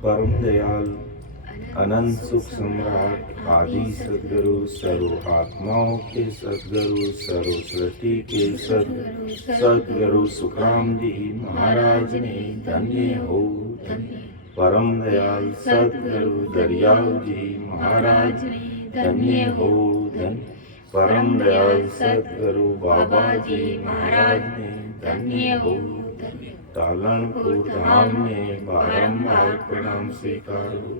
परम दयाल अनंत सुख सम्राट आदि सदगुरु सर्व आत्माओं के सदगुरु सर्व सृष्टि के सदगुरु सुखराम जी महाराज ने धन्य हो धन्य। परम दयाल सदगुरु दरियाव जी महाराज धन्य हो धन्य। परम दयाल सदगुरु बाबा जी महाराज ने धन्य हो धन्य। तालनपुर धाम में बारंबार प्रणाम स्वीकारो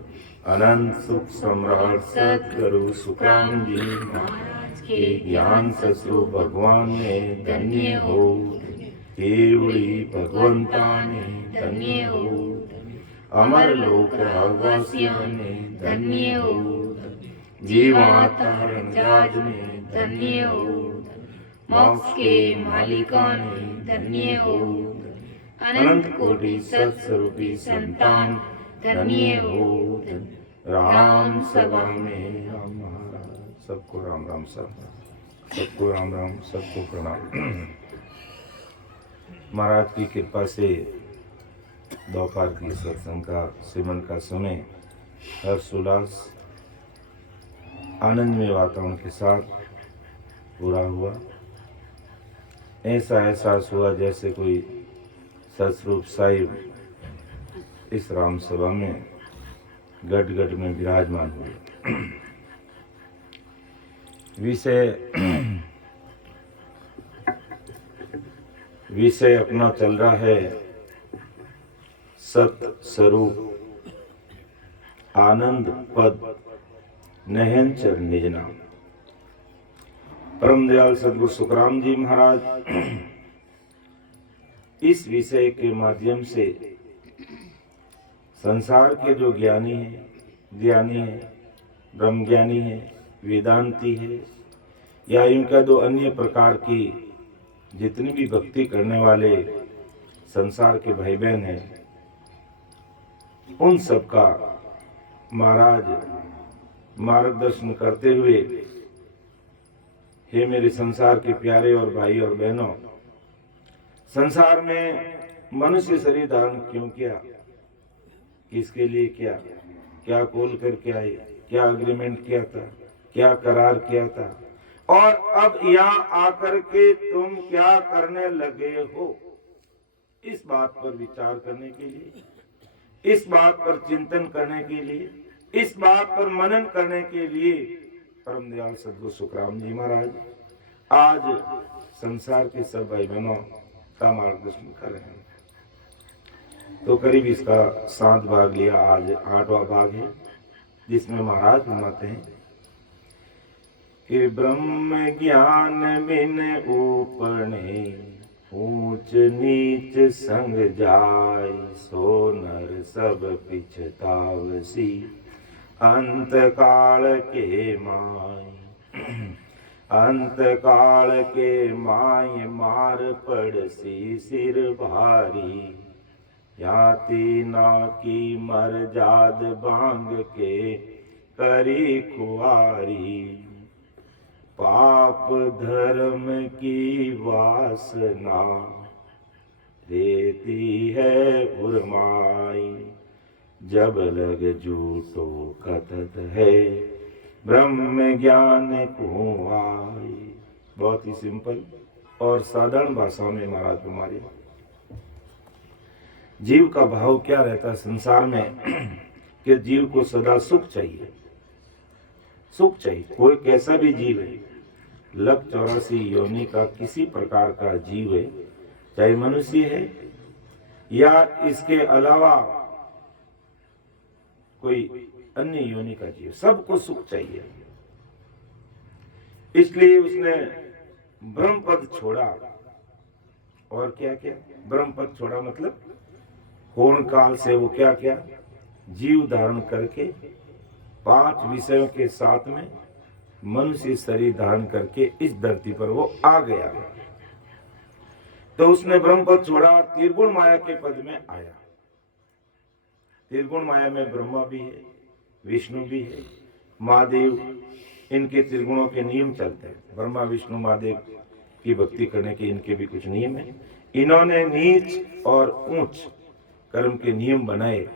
अनंत सुख सम्राट सदगुरु सुखराम जी महाराज के ज्ञान ससुर भगवान ने धन्य हो केवड़ी भगवंता ने धन्य हो अमर लोक राववासियों ने धन्य हो जीवातारण जाज ने धन्य हो मोक्ष के मालिकों ने धन्य हो अनंत कोटि सत्स्वरूपी संतान धन्य हो राम सभा में राम महाराज। सबको राम राम सबको राम राम सबको प्रणाम। महाराज की कृपा से दोपहर की सत्संग का सिमरन का समय हर्षोल्लास आनंदमय वातावरण के साथ पूरा हुआ। ऐसा एहसास हुआ जैसे कोई सतस्वरूप साहिब इस राम सभा में गट गट में विराजमान हुए। विषय अपना चल रहा है सत स्वरूप आनंद पद नहन चर निज नाम। परम दयाल सदगुरु सुखराम जी महाराज इस विषय के माध्यम से संसार के जो ज्ञानी है ब्रह्म ज्ञानी है वेदांती है या इनका दो अन्य प्रकार की जितनी भी भक्ति करने वाले संसार के भाई बहन हैं उन सब का महाराज मार्गदर्शन करते हुए हे मेरे संसार के प्यारे और भाई और बहनों, संसार में मनुष्य शरीर धारण क्यों किया, किसके लिए किया, क्या खोल कर के आए, क्या अग्रीमेंट किया था, क्या करार किया था और अब यहाँ आकर के तुम क्या करने लगे हो, इस बात पर विचार करने के लिए, इस बात पर चिंतन करने के लिए, इस बात पर मनन करने के लिए परम दयाल सदगुरु सुखराम जी महाराज आज संसार के सब भाई बहनों का मार्गदर्शन कर रहे हैं। तो करीब इसका 7 भाग लिया, आज 8वां भाग है जिसमें महाराज फरमाते हैं कि ब्रह्म ज्ञान बिन ऊपरने ऊंच नीच संग जाय सो नर सब पिछतावसी अंत काल के माय। अंत काल के माय मार पड़सी सिर भारी याति ना की मर जाद बांग के करी खुआरी पाप धर्म की वासना रेती है उर्माई जब लग झूठो कथत है ब्रह्म ज्ञान को आई। बहुत ही सिंपल और साधारण भाषा में महाराज हमारे जीव का भाव क्या रहता है संसार में कि जीव को सदा सुख चाहिए, सुख चाहिए। कोई कैसा भी जीव है, 184 योनि का किसी प्रकार का जीव है, चाहे मनुष्य है या इसके अलावा कोई अन्य योनि का जीव, सबको सुख चाहिए। इसलिए उसने ब्रह्म पद छोड़ा। और क्या क्या ब्रह्म पद छोड़ा मतलब होन काल से वो क्या क्या जीव धारण करके 5 विषयों के साथ में मनुष्य शरीर धारण करके इस धरती पर वो आ गया। तो उसने ब्रह्म पद छोड़ा, त्रिगुण माया के पद में आया। त्रिगुण माया में ब्रह्मा भी है, विष्णु भी है, महादेव, इनके त्रिगुणों के नियम चलते हैं। ब्रह्मा विष्णु महादेव की भक्ति करने के इनके भी कुछ नियम हैं। इन्होंने नीच और ऊंच कर्म के नियम बनाए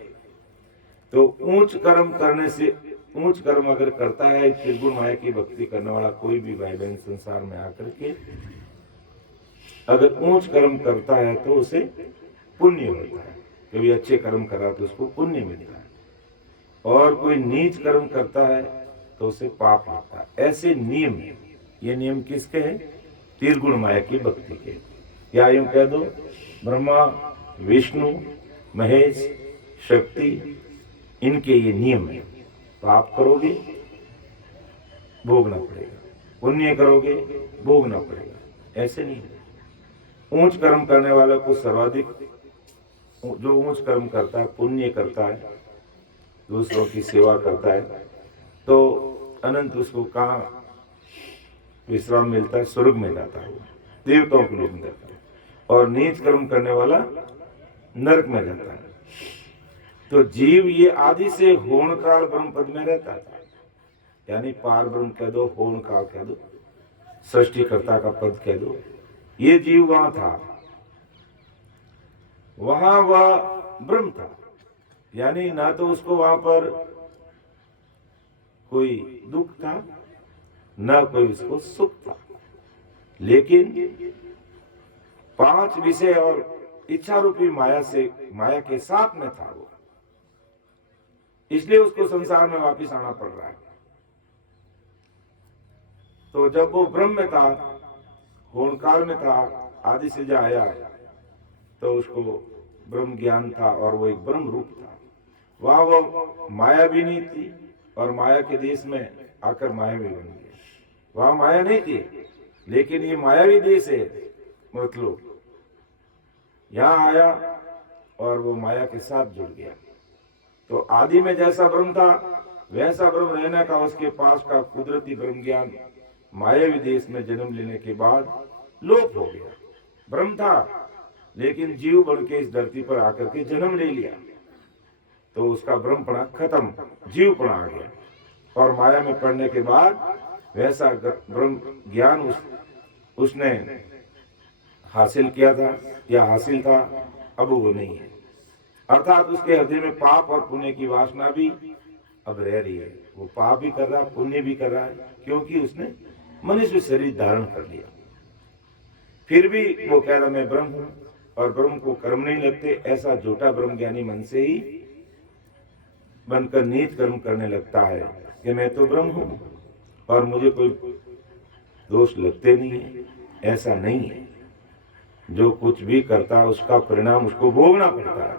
तो ऊंच कर्म करने से, ऊंच कर्म अगर करता है त्रिगुण माया की भक्ति करने वाला कोई भी भाई बहन संसार में आकर के अगर ऊंच कर्म करता है तो उसे पुण्य होता है। कभी अच्छे कर्म करा तो उसको पुण्य मिलता है, और कोई नीच कर्म करता है तो उसे पाप लगता है। ऐसे नियम है। ये नियम किसके हैं? त्रिगुण माया की भक्ति के। या यूं कह दो, ब्रह्मा, विष्णु, महेश, शक्ति, इनके ये नियम है। पाप करोगे भोगना पड़ेगा, पुण्य करोगे भोगना पड़ेगा। ऐसे नहीं। ऊंच कर्म करने वाले को सर्वाधिक, जो ऊंच कर्म करता है, पुण्य करता है, दूसरों की सेवा करता है, तो अनंत उसको कहाँ विश्राम मिलता है? स्वर्ग में जाता है, देवताओं के लोक में जाता है। और नीच कर्म करने वाला नरक में जाता है। तो जीव ये आदि से होण काल ब्रह्म पद में रहता था, यानी पार ब्रह्म कह दो, होण काल कह दो, सृष्टिकर्ता का पद कह दो, ये जीव वहां था, वहां वह ब्रह्म था। यानी ना तो उसको वहां पर कोई दुख था, ना कोई उसको सुख था, लेकिन 5 विषय और इच्छा रूपी माया से, माया के साथ में था वो, इसलिए उसको संसार में वापिस आना पड़ रहा है। तो जब वो ब्रह्म में था, होनकाल में था, आदि से जो आया, तो उसको ब्रह्म ज्ञान था और वो एक ब्रह्म रूप था। वहां वो माया भी नहीं थी, और माया के देश में आकर माया भी बन गई। वहां माया नहीं थी, लेकिन ये मायावी देश है, मतलब यहां आया और वो माया के साथ जुड़ गया। तो आदि में जैसा ब्रह्म था वैसा ब्रह्म रहने का उसके पास का कुदरती ब्रह्म ज्ञान मायावी देश में जन्म लेने के बाद लोप हो गया। ब्रह्म था, लेकिन जीव बन के इस धरती पर आकर के जन्म ले लिया, तो उसका ब्रह्मपना खत्म, जीवपना आ गया। और माया में पड़ने के बाद वैसा ब्रह्म ज्ञान उसने हासिल किया था या हासिल था, अब वो नहीं है। अर्थात उसके हृदय में पाप और पुण्य की वासना भी अब रह रही है। वो पाप भी कर रहा है, पुण्य भी कर रहा है, क्योंकि उसने मनुष्य शरीर धारण कर लिया। फिर भी वो कह रहा मैं ब्रह्म हूं, और ब्रह्म को कर्म नहीं लगते। ऐसा झूठा ब्रह्म ज्ञानी मन से ही बनकर नीच कर्म करने लगता है कि मैं तो ब्रह्म हूं और मुझे कोई दोष लगते नहीं है। ऐसा नहीं है। जो कुछ भी करता है उसका परिणाम उसको भोगना पड़ता है।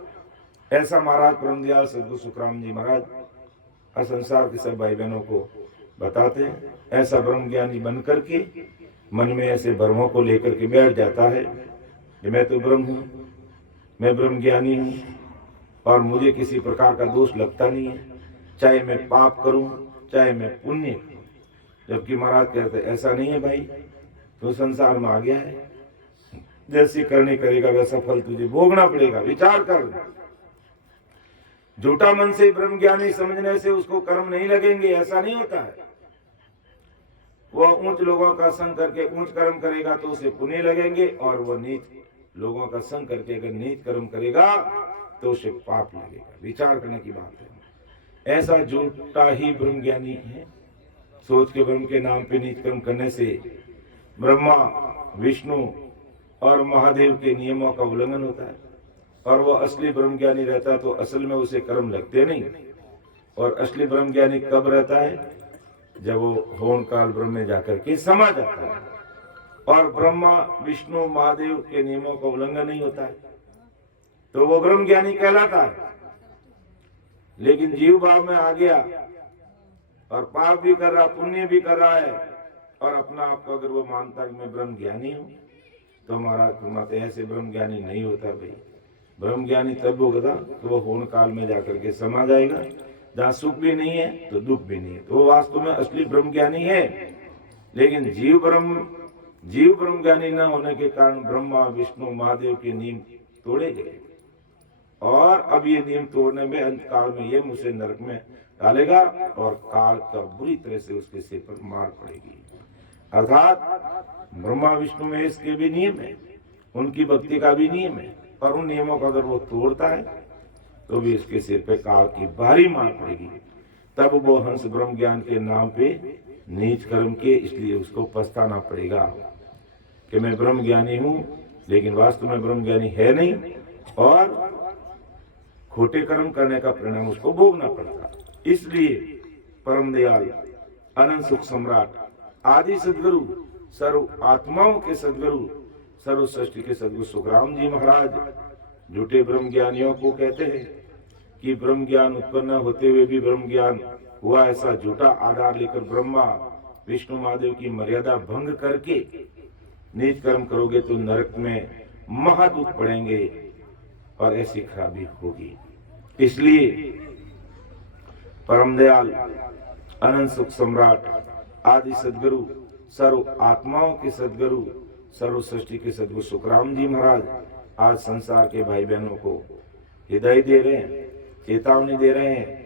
ऐसा महाराज परमदयाल सदगुरु सुखराम जी महाराज संसार के सब भाई बहनों को बताते हैं। ऐसा ब्रह्म ज्ञानी बन करके मन में ऐसे भ्रमों को लेकर के बैठ जाता है कि मैं तो ब्रह्म हूँ, मैं ब्रह्म ज्ञानी हूँ और मुझे किसी प्रकार का दोष लगता नहीं है, चाहे मैं पाप करूं चाहे मैं पुण्य करूं। जबकि महाराज कहते ऐसा नहीं है भाई, तो संसार में आ गया है, जैसी करनी करेगा वैसा फल तुझे भोगना पड़ेगा, विचार कर। झूठा मन से ब्रह्म ज्ञानी समझने से उसको कर्म नहीं लगेंगे, ऐसा नहीं होता है। वह ऊंच लोगों का संग करके ऊंच कर्म करेगा तो उसे पुण्य लगेंगे, और वह नीच लोगों का संग करके अगर नीच कर्म करेगा तो उसे पाप लगेगा। विचार करने की बात है। ऐसा झूठा ही ब्रह्म ज्ञानी है। सोच के ब्रह्म के नाम पे नीच कर्म करने से ब्रह्मा, विष्णु और महादेव के नियमों का उल्लंघन होता है, और वह असली ब्रह्म ज्ञानी रहता है तो असल में उसे कर्म लगते नहीं। और असली ब्रह्म ज्ञानी कब रहता है? जब वो होन काल ब्रह्म में जाकर के समा जाता है और ब्रह्मा, विष्णु, महादेव के नियमों का उल्लंघन नहीं होता है, तो वो ब्रह्म ज्ञानी कहलाता है। लेकिन जीव भाव में आ गया और पाप भी कर रहा, पुण्य भी कर रहा है, और अपना आप को अगर वो मानता है कि मैं ब्रह्म ज्ञानी हूं, तो महाराज फरमाते ऐसे ब्रह्म ज्ञानी नहीं होता भाई। ब्रह्म ज्ञानी तब होगा तो वो होन काल में जाकर के समा जाएगा, जहाँ सुख भी नहीं है तो दुख भी नहीं है, तो वो वास्तव में असली ब्रह्म ज्ञानी है। लेकिन जीव ब्रह्म ज्ञानी न होने के कारण ब्रह्मा, विष्णु, महादेव के नियम तोड़े गए, और अब ये नियम तोड़ने में अंत काल में ये मुझे नरक में डालेगा और काल का बुरी तरह से उसके सिर पर मार पड़ेगी। अर्थात ब्रह्मा, विष्णु, महेश के भी नियम है, उनकी भक्ति का भी नियम है, और उन नियमों को अगर वो तोड़ता है तो भी उसके सिर पे काल की भारी मार पड़ेगी। तब वो हंस ब्रह्म ज्ञान के नाम पे नीच कर्म के, इसलिए उसको पछताना पड़ेगा कि मैं ब्रह्म ज्ञानी हूं, लेकिन वास्तव में ब्रह्म ज्ञानी है नहीं, और खोटे कर्म करने का परिणाम उसको भोगना पड़ता। इसलिए परम दयाल अनंत सुख सम्राट आदि सदगुरु, सर्व आत्माओं के सदगुरु, सर्व सृष्टि के सदगुरु सुखराम जी महाराज झूठे ब्रह्म ज्ञानियों को कहते हैं कि ब्रह्म ज्ञान उत्पन्न होते हुए भी ब्रह्म ज्ञान हुआ, ऐसा झूठा आधार लेकर ब्रह्मा विष्णु महादेव की मर्यादा भंग करके नीच कर्म करोगे तो नरक में महादुख पड़ेंगे और ऐसी खराबी होगी। इसलिए परम दयाल अनंत सुख सम्राट आदि सदगुरु, सर्व आत्माओं के सदगुरु, सर्व सृष्टि के सदगुरु सुखराम जी महाराज आज संसार के भाई बहनों को हिदायत दे रहे हैं, चेतावनी दे रहे हैं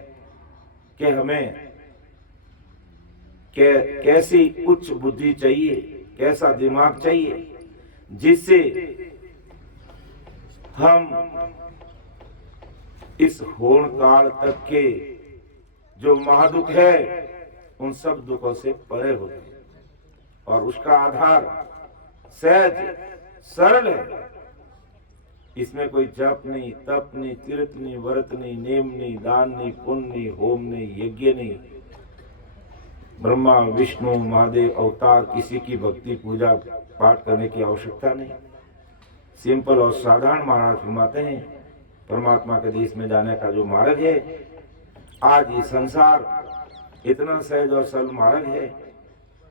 कि हमें कैसी उच्च बुद्धि चाहिए, कैसा दिमाग चाहिए, जिससे हम इस होण काल तक के जो महादुख है उन सब दुखों से परे हो जाए। और उसका आधार सहज सरल है, इसमें कोई जप नहीं, तप नहीं, तीर्थ नहीं, व्रत नहीं, नेम नहीं, दान नहीं, पुण्य नहीं, होम नहीं, यज्ञ नहीं, ब्रह्मा विष्णु महादेव अवतार किसी की भक्ति पूजा पाठ करने की आवश्यकता नहीं। सिंपल और साधारण महाराज फरमाते हैं परमात्मा के देश में जाने का जो मार्ग है, आज ये संसार इतना सहज और सरल मार्ग है,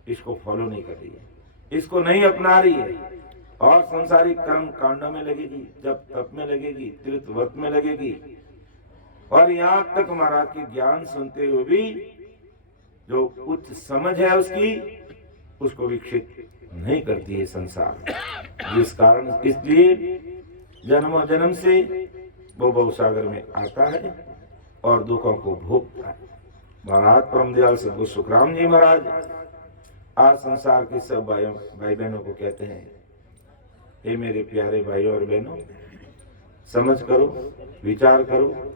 इसको फॉलो नहीं कर रही है, इसको नहीं अपना रही है और संसारिक कर्म कांड में लगेगी, जब तप में लगेगी, तीर्थ व्रत में लगेगी, और यहाँ तक महाराज के ज्ञान सुनते हुए भी जो उच्च समझ है उसको विकसित नहीं करती है संसार, जिस कारण इसलिए जन्मों जन्म से वो भवसागर में आता है और दुखों को भोगता है। महाराज परम दयाल सदगुरु सुखराम जी महाराज आज संसार के सब भाई बहनों को कहते हैं, हे मेरे प्यारे भाइयों और बहनों, समझ करो, विचार करो,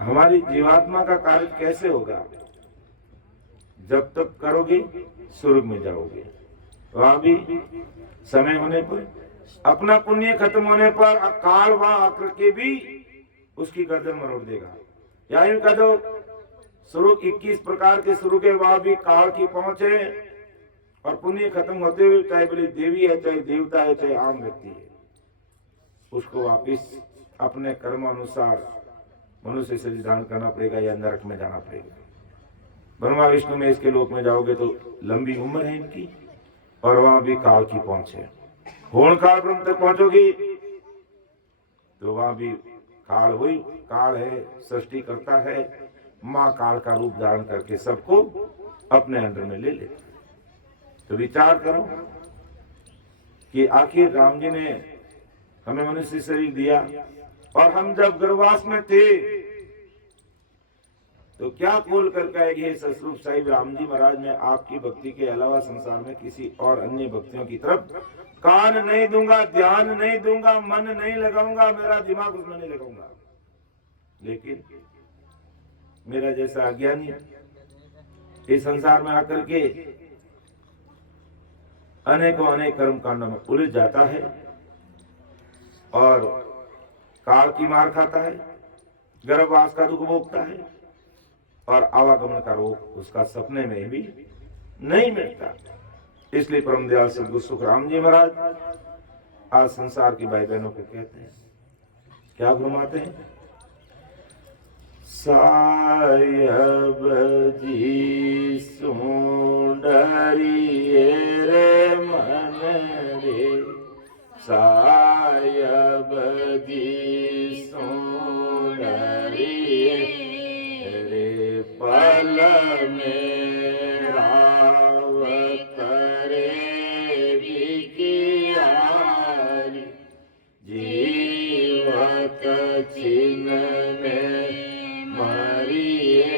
हमारी जीवात्मा का कार्य कैसे होगा। जब तक करोगे स्वर्ग में जाओगे, वहां भी समय होने पर, अपना पुण्य खत्म होने पर काल वहां आकर के भी उसकी गर्दन मरोड़ देगा। या यूं कह दो, स्वर्ग 21 प्रकार के स्वर्ग के वहां भी काल की पहुंच है, और पुण्य खत्म होते हुए चाहे बड़ी देवी है, चाहे देवता है, चाहे आम व्यक्ति है, उसको वापिस अपने कर्म अनुसार मनुष्य शरीर धारण करना पड़ेगा या नरक में जाना पड़ेगा। ब्रह्मा विष्णु में इसके लोक में जाओगे तो लंबी उम्र है इनकी, और वहां भी काल की पहुंच है। होण काल ब्रह्म तक पहुंचोगी तो वहां भी काल हुई, काल है, सृष्टि करता है, माँ काल का रूप धारण करके सबको अपने अंडर में ले लेता। तो विचार करो कि आखिर राम जी ने हमें मनुष्य शरीर दिया, और हम जब गर्भवास में थे तो क्या खोल कर कहेंगे, ससरूप साहिब राम जी महाराज, मैं आपकी भक्ति के अलावा संसार में किसी और अन्य भक्तियों की तरफ कान नहीं दूंगा, ध्यान नहीं दूंगा, मन नहीं लगाऊंगा, मेरा दिमाग उसमें नहीं लगाऊंगा। लेकिन मेरा जैसा अज्ञानी इस संसार में आकर के अनेकों अनेक कर्म कांडों में उलझ जाता है और काल की मार खाता है, गर्भवास का दुख भोगता है, और आवागमन का रोग उसका सपने में भी नहीं मिलता। इसलिए परम दयाल सदगुरु सुखराम जी महाराज आज संसार की भाई बहनों को कहते हैं, क्या फरमाते हैं, सायब जी सुंदरिये रे मन रे, सायब जी सुंदरिये रे पल मेरा करे विकियारी, जीवत छिन्न में मरिए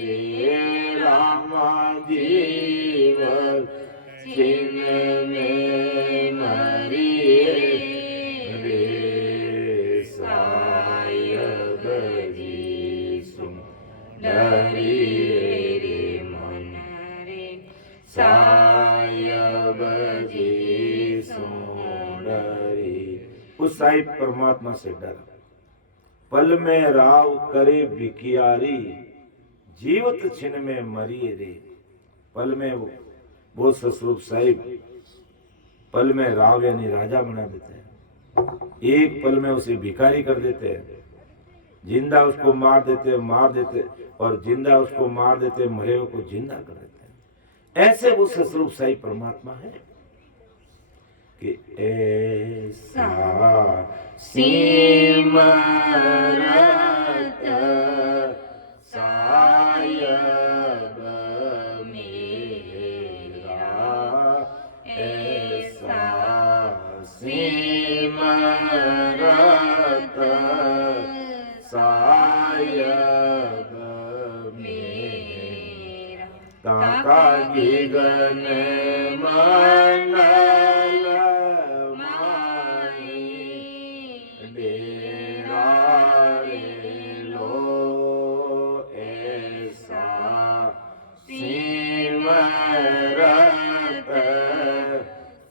रे रामा, जीवत छिन्न में मरिए रे सा। रे मन रे सायब जी सुंदरी। उस साहिब परमात्मा से डर। पल में राव करे बिकियारी, जीवत छिन में मरिए रे। पल में वो ससरूप साहिब पल में राव यानी राजा बना देते हैं, एक पल में उसे भिखारी कर देते हैं। जिंदा उसको मार देते, और जिंदा उसको मार देते, मरे को जिंदा कर देते हैं। ऐसे वो ससरूप साहिब परमात्मा है कि ऐसा सिमरत सायब मेरा, ऐसा सिमरत सायब मेरा। ताका गिगन मंडल माई, डेरा रे लो ऐसा सिमरत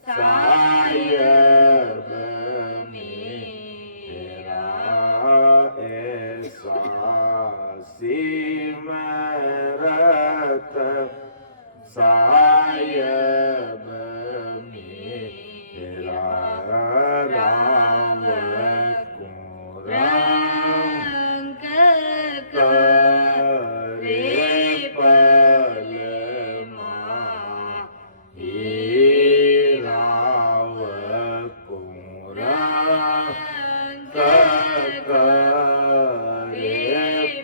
सायब मेरा, ऐसा सिमरत सायब मेरा। राम को रंग करे पल माही, राव को रंग करे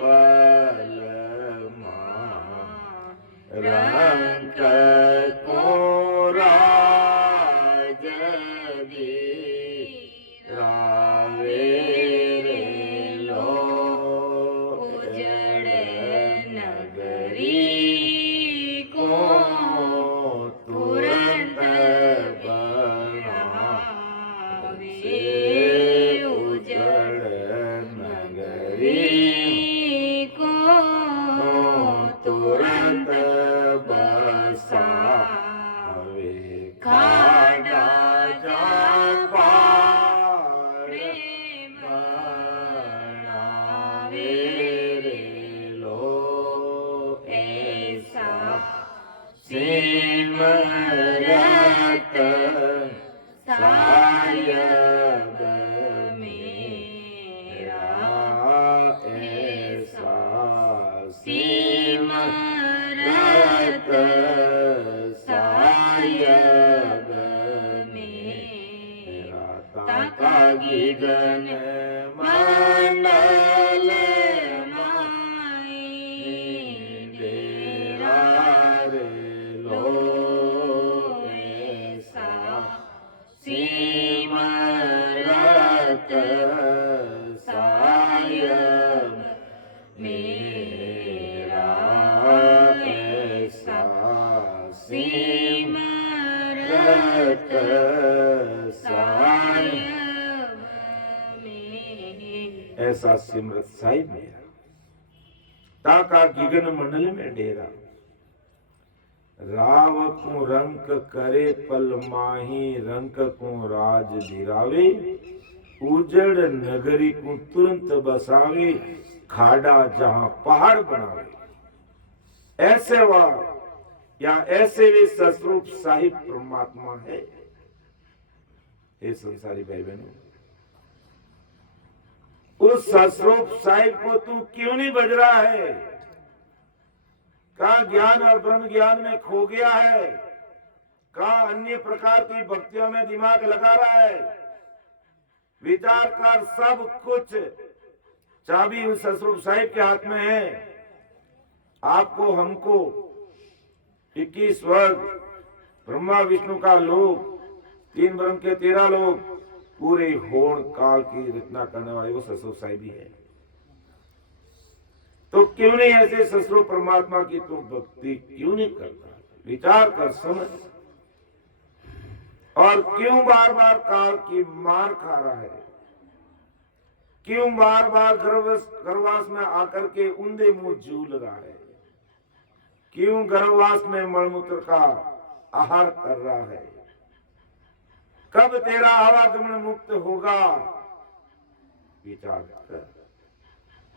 पल माही, रंग को राज दी रावे रे लो उजड़ नगरी को तुरंत बनावे, उजड़ नगरी को तुरंत बसावे। खाड़ा जा पाड़े बनावे रे लो ऐसा सिमरत सायब मेरा, ऐसा सिमरत सायब मेरा। ताका गिगन मंडल माई, डेरा रे लो ऐसा सिमरत सायब मेरा, ऐसा सिमरत सायब मेरा, ऐसा सिमरत साहिब मेरा। ताका गिगन मंडल में डेरा, राव को रंक करे पल माही, रंक को राज दिरावे, उजड़ नगरी को तुरंत बसावे, खाड़ा जहां पहाड़ बनावे। ऐसे वह या ऐसे वे ससरूप साहिब परमात्मा है। हे संसारी भाई बहनों, उस ससरूप साहिब को तू क्यों नहीं बज रहा है? कहा ज्ञान और ब्रह्म ज्ञान में खो गया है? कहा अन्य प्रकार की भक्तियों में दिमाग लगा रहा है? विचार कर, सब कुछ चाबी उस ससरूप साहिब के हाथ में है। आपको हमको 21 वर्ग ब्रह्मा विष्णु का लोक, 3 ब्रह्म के 13 लोग, पूरे होण काल की रचना करने वाले वो ससरूप साहिब ही है। तो क्यों नहीं ऐसे ससरूप परमात्मा की तू भक्ति क्यों नहीं करता? विचार कर, समझ। और क्यों बार बार काल की मार खा रहा है? क्यों बार बार गर्भवास में आकर के उंधे मुंह झूल रहा है? क्यों गर्भवास में मलमूत्र का आहार कर रहा है? कब तेरा आवागमन मुक्त होगा? विचार कर।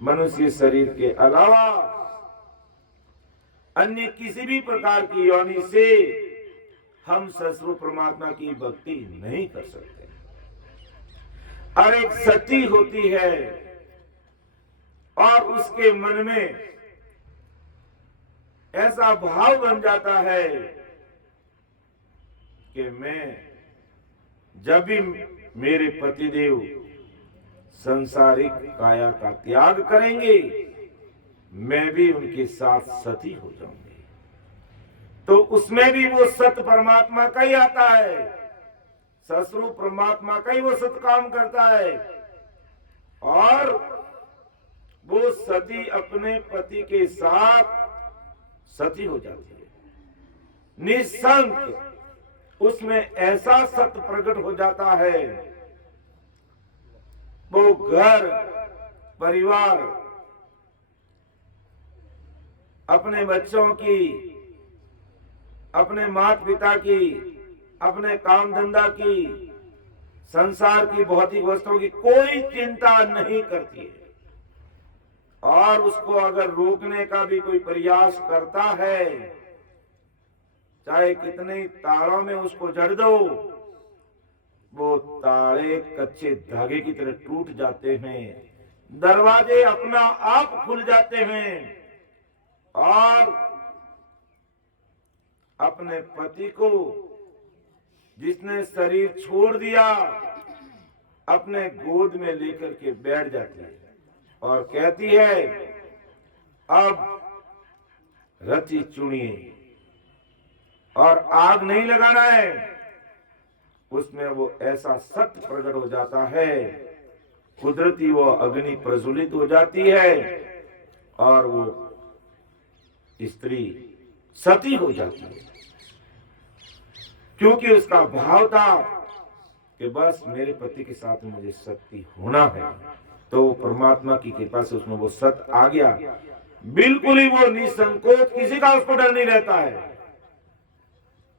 मनुष्य शरीर के अलावा अन्य किसी भी प्रकार की योनि से हम ससुर परमात्मा की भक्ति नहीं कर सकते। और एक सती होती है और उसके मन में ऐसा भाव बन जाता है कि मैं जब भी मेरे पतिदेव संसारिक काया का त्याग करेंगे, मैं भी उनके साथ सती हो जाऊंगी। तो उसमें भी वो सत परमात्मा का ही आता है, ससुर परमात्मा का ही वो सत काम करता है। और वो सती अपने पति के साथ सती हो जाती है। निसंक उसमें ऐसा सत्य प्रकट हो जाता है, वो घर परिवार, अपने बच्चों की, अपने माता पिता की, अपने काम धंधा की, संसार की, भौतिक वस्तुओं की कोई चिंता नहीं करती है। और उसको अगर रोकने का भी कोई प्रयास करता है, चाहे कितने तारों में उसको जड़ दो, वो तारे कच्चे धागे की तरह टूट जाते हैं, दरवाजे अपना आप खुल जाते हैं। और अपने पति को जिसने शरीर छोड़ दिया, अपने गोद में लेकर के बैठ जाती है और कहती है, अब रति चुनिए और आग नहीं लगाना है। उसमें वो ऐसा सत्य प्रकट हो जाता है, कुदरती वो अग्नि प्रज्वलित हो जाती है और वो स्त्री सती हो जाती है। क्योंकि उसका भाव था कि बस मेरे पति के साथ मुझे सती होना है। तो परमात्मा की कृपा से उसमें वो सत्य आ गया। बिल्कुल ही वो निसंकोच, किसी का उसको डर नहीं रहता है।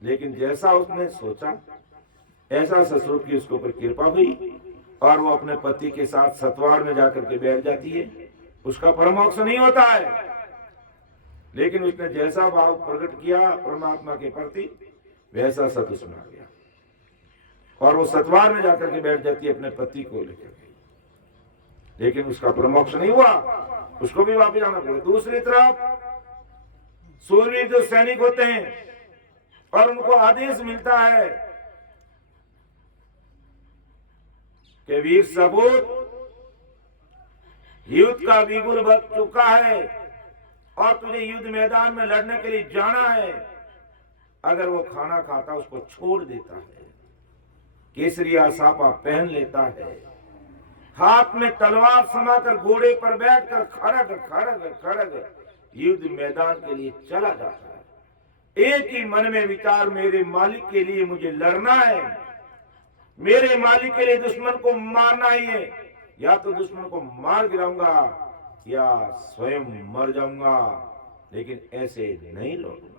लेकिन जैसा उसने सोचा, ऐसा ससुर की उसके ऊपर कृपा हुई और वो अपने पति के साथ सतवार में जाकर के बैठ जाती है। उसका परमोक्ष नहीं होता है, लेकिन उसने जैसा भाव प्रकट किया परमात्मा के प्रति, वैसा सत्य उसमें आ गया और वो सतवार में जाकर के बैठ जाती है अपने पति को लेकर के। लेकिन उसका परमोक्ष नहीं हुआ, उसको भी वापस आना पड़ेगा। दूसरी तरफ सूरवीर जो सैनिक होते हैं और उनको आदेश मिलता है कि वीर सपूत, युद्ध का बिगुल बज चुका है और तुझे युद्ध मैदान में लड़ने के लिए जाना है। अगर वो खाना खाता उसको छोड़ देता है, केसरिया सापा पहन लेता है, हाथ में तलवार समाकर घोड़े पर बैठकर खड़ग खड़ग खड़ग युद्ध मैदान के लिए चला जाता है। एक ही मन में विचार, मेरे मालिक के लिए मुझे लड़ना है, मेरे मालिक के लिए दुश्मन को मारना ही है। या तो दुश्मन को मार गिराऊंगा या स्वयं मर जाऊंगा, लेकिन ऐसे नहीं लौटूंगा।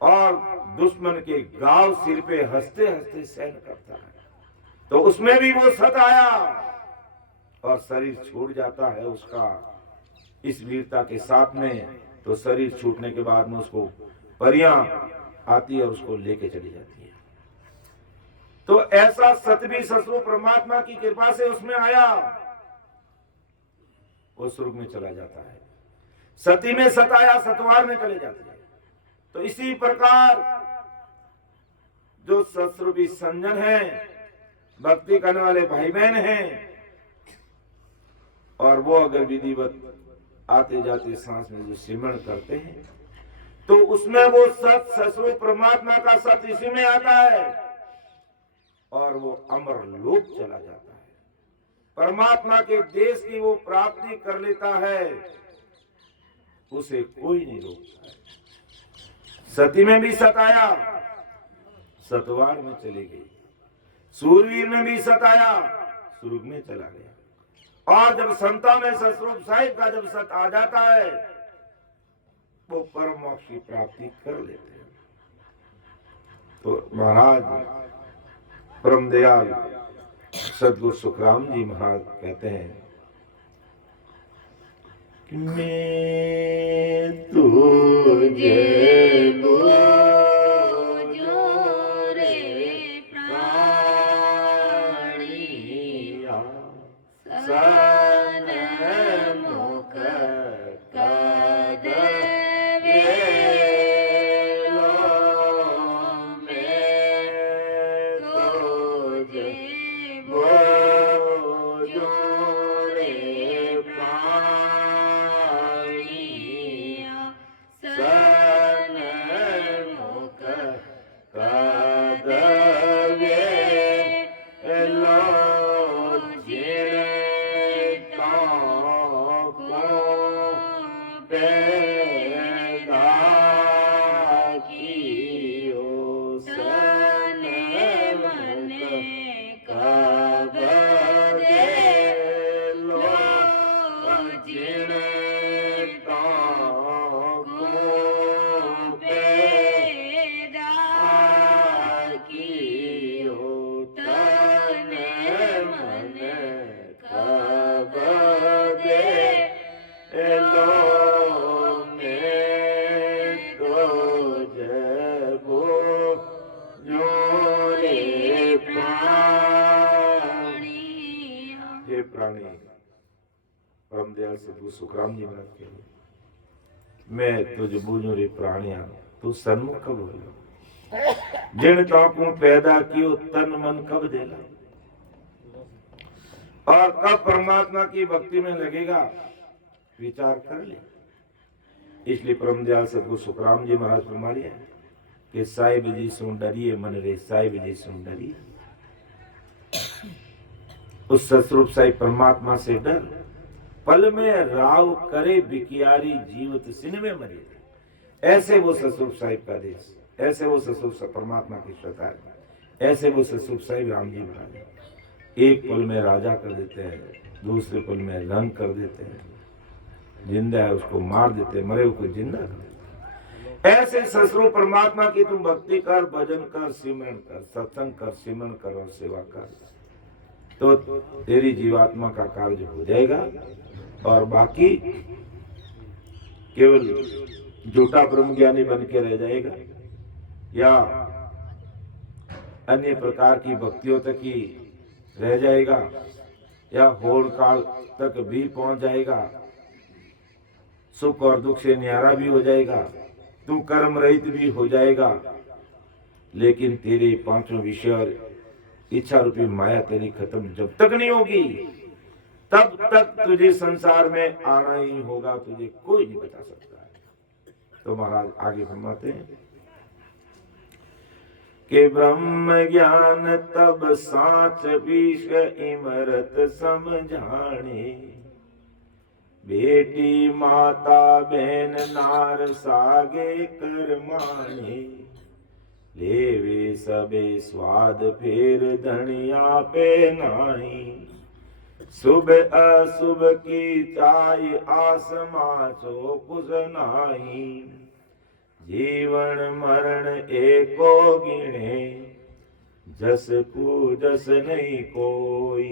और दुश्मन के गांव सिर पे हंसते हंसते सहन करता है। तो उसमें भी वो सत आया और शरीर छूट जाता है उसका इस वीरता के साथ में। तो शरीर छूटने के बाद में उसको परियां आती है और उसको लेके चली जाती है। तो ऐसा सत भी ससुर परमात्मा की कृपा से उसमें आया, वो स्वर्ग में चला जाता है। सती में सत आया, सतवार में चले जाते हैं। तो इसी प्रकार जो ससुर भी संजन है, भक्ति करने वाले भाई बहन हैं, और वो अगर विधिवत आते जाते सांस में जो सिमरण करते हैं, तो उसमें वो सत ससुर परमात्मा का सत इसी में आता है और वो अमर लोक चला जाता है। परमात्मा के देश की वो प्राप्ति कर लेता है, उसे कोई नहीं रोकता है। सती में भी सताया, सतवार में चली गई। सूरवीर में भी सताया, स्वर्ग में चला गया। और जब संता में सतरूप साहिब का जब सत आ जाता है वो परम मोक्ष की प्राप्ति कर लेते हैं। तो महाराज परम दयाल सदगुरु सुखराम जी महाराज कहते हैं कि मैं तुझे पूजो रे प्राणिया सन्मुख कद वेलो में तुझे पूजो रे प्राणिया सन्मुख कद वेलो परम दयाल सदगुरु सुखराम जी महाराज के लिए मैं तुझ बूझू रे प्राणिया तू सन्मुख कब होगा जिन ताकू पैदा कियो तन मन कब देला और कब परमात्मा की भक्ति में लगेगा विचार कर ले। इसलिए परम दयाल सदगुरु सुखराम जी महाराज फरमा रहे हैं कि साहिब जी सुन डरिए मन रे साहिब जी सुन डरिए। उस सतरूप साहिब परमात्मा से डर पल में राव करे बिकियारी जीवत सिन में मरे। ऐसे वो सतरूप साहिब का देश, ऐसे वो सतरूप परमात्मा की श्रद्धा, ऐसे वो सतरूप साहिब राम जी महाराज एक पल में राजा कर देते हैं, दूसरे पल में रंग कर देते हैं, जिंदा है उसको मार देते हैं, मरे हुए को जिंदा कर देते हैं। ऐसे सतरूप परमात्मा की तुम भक्ति कर, भजन कर, सिमरन कर, सत्संग कर, सिमरन कर और सेवा कर, तो तेरी जीवात्मा का कार्य हो जाएगा और बाकी केवल झूठा ब्रह्म ज्ञानी बन के रह जाएगा या अन्य प्रकार की भक्तियों तक ही रह जाएगा या होड़ काल तक भी पहुंच जाएगा, सुख और दुख से न्यारा भी हो जाएगा, तू कर्म रहित भी हो जाएगा, लेकिन तेरे पांचों विषय और इच्छा रूपी माया तेरी खत्म जब तक नहीं होगी तब तक तुझे संसार में आना ही होगा, तुझे कोई नहीं बचा सकता है। तो महाराज आगे फरमाते हैं कि ब्रह्म ज्ञान तब साच विष इमरत समझाने, बेटी माता बहन नार सागे करमाने, लेवे सबे स्वाद फिर धनिया पे नाई, शुभ अशुभ की चाय आसमां सो कुछ नाही, जीवन मरण एको गिणे, जस को जस नहीं कोई,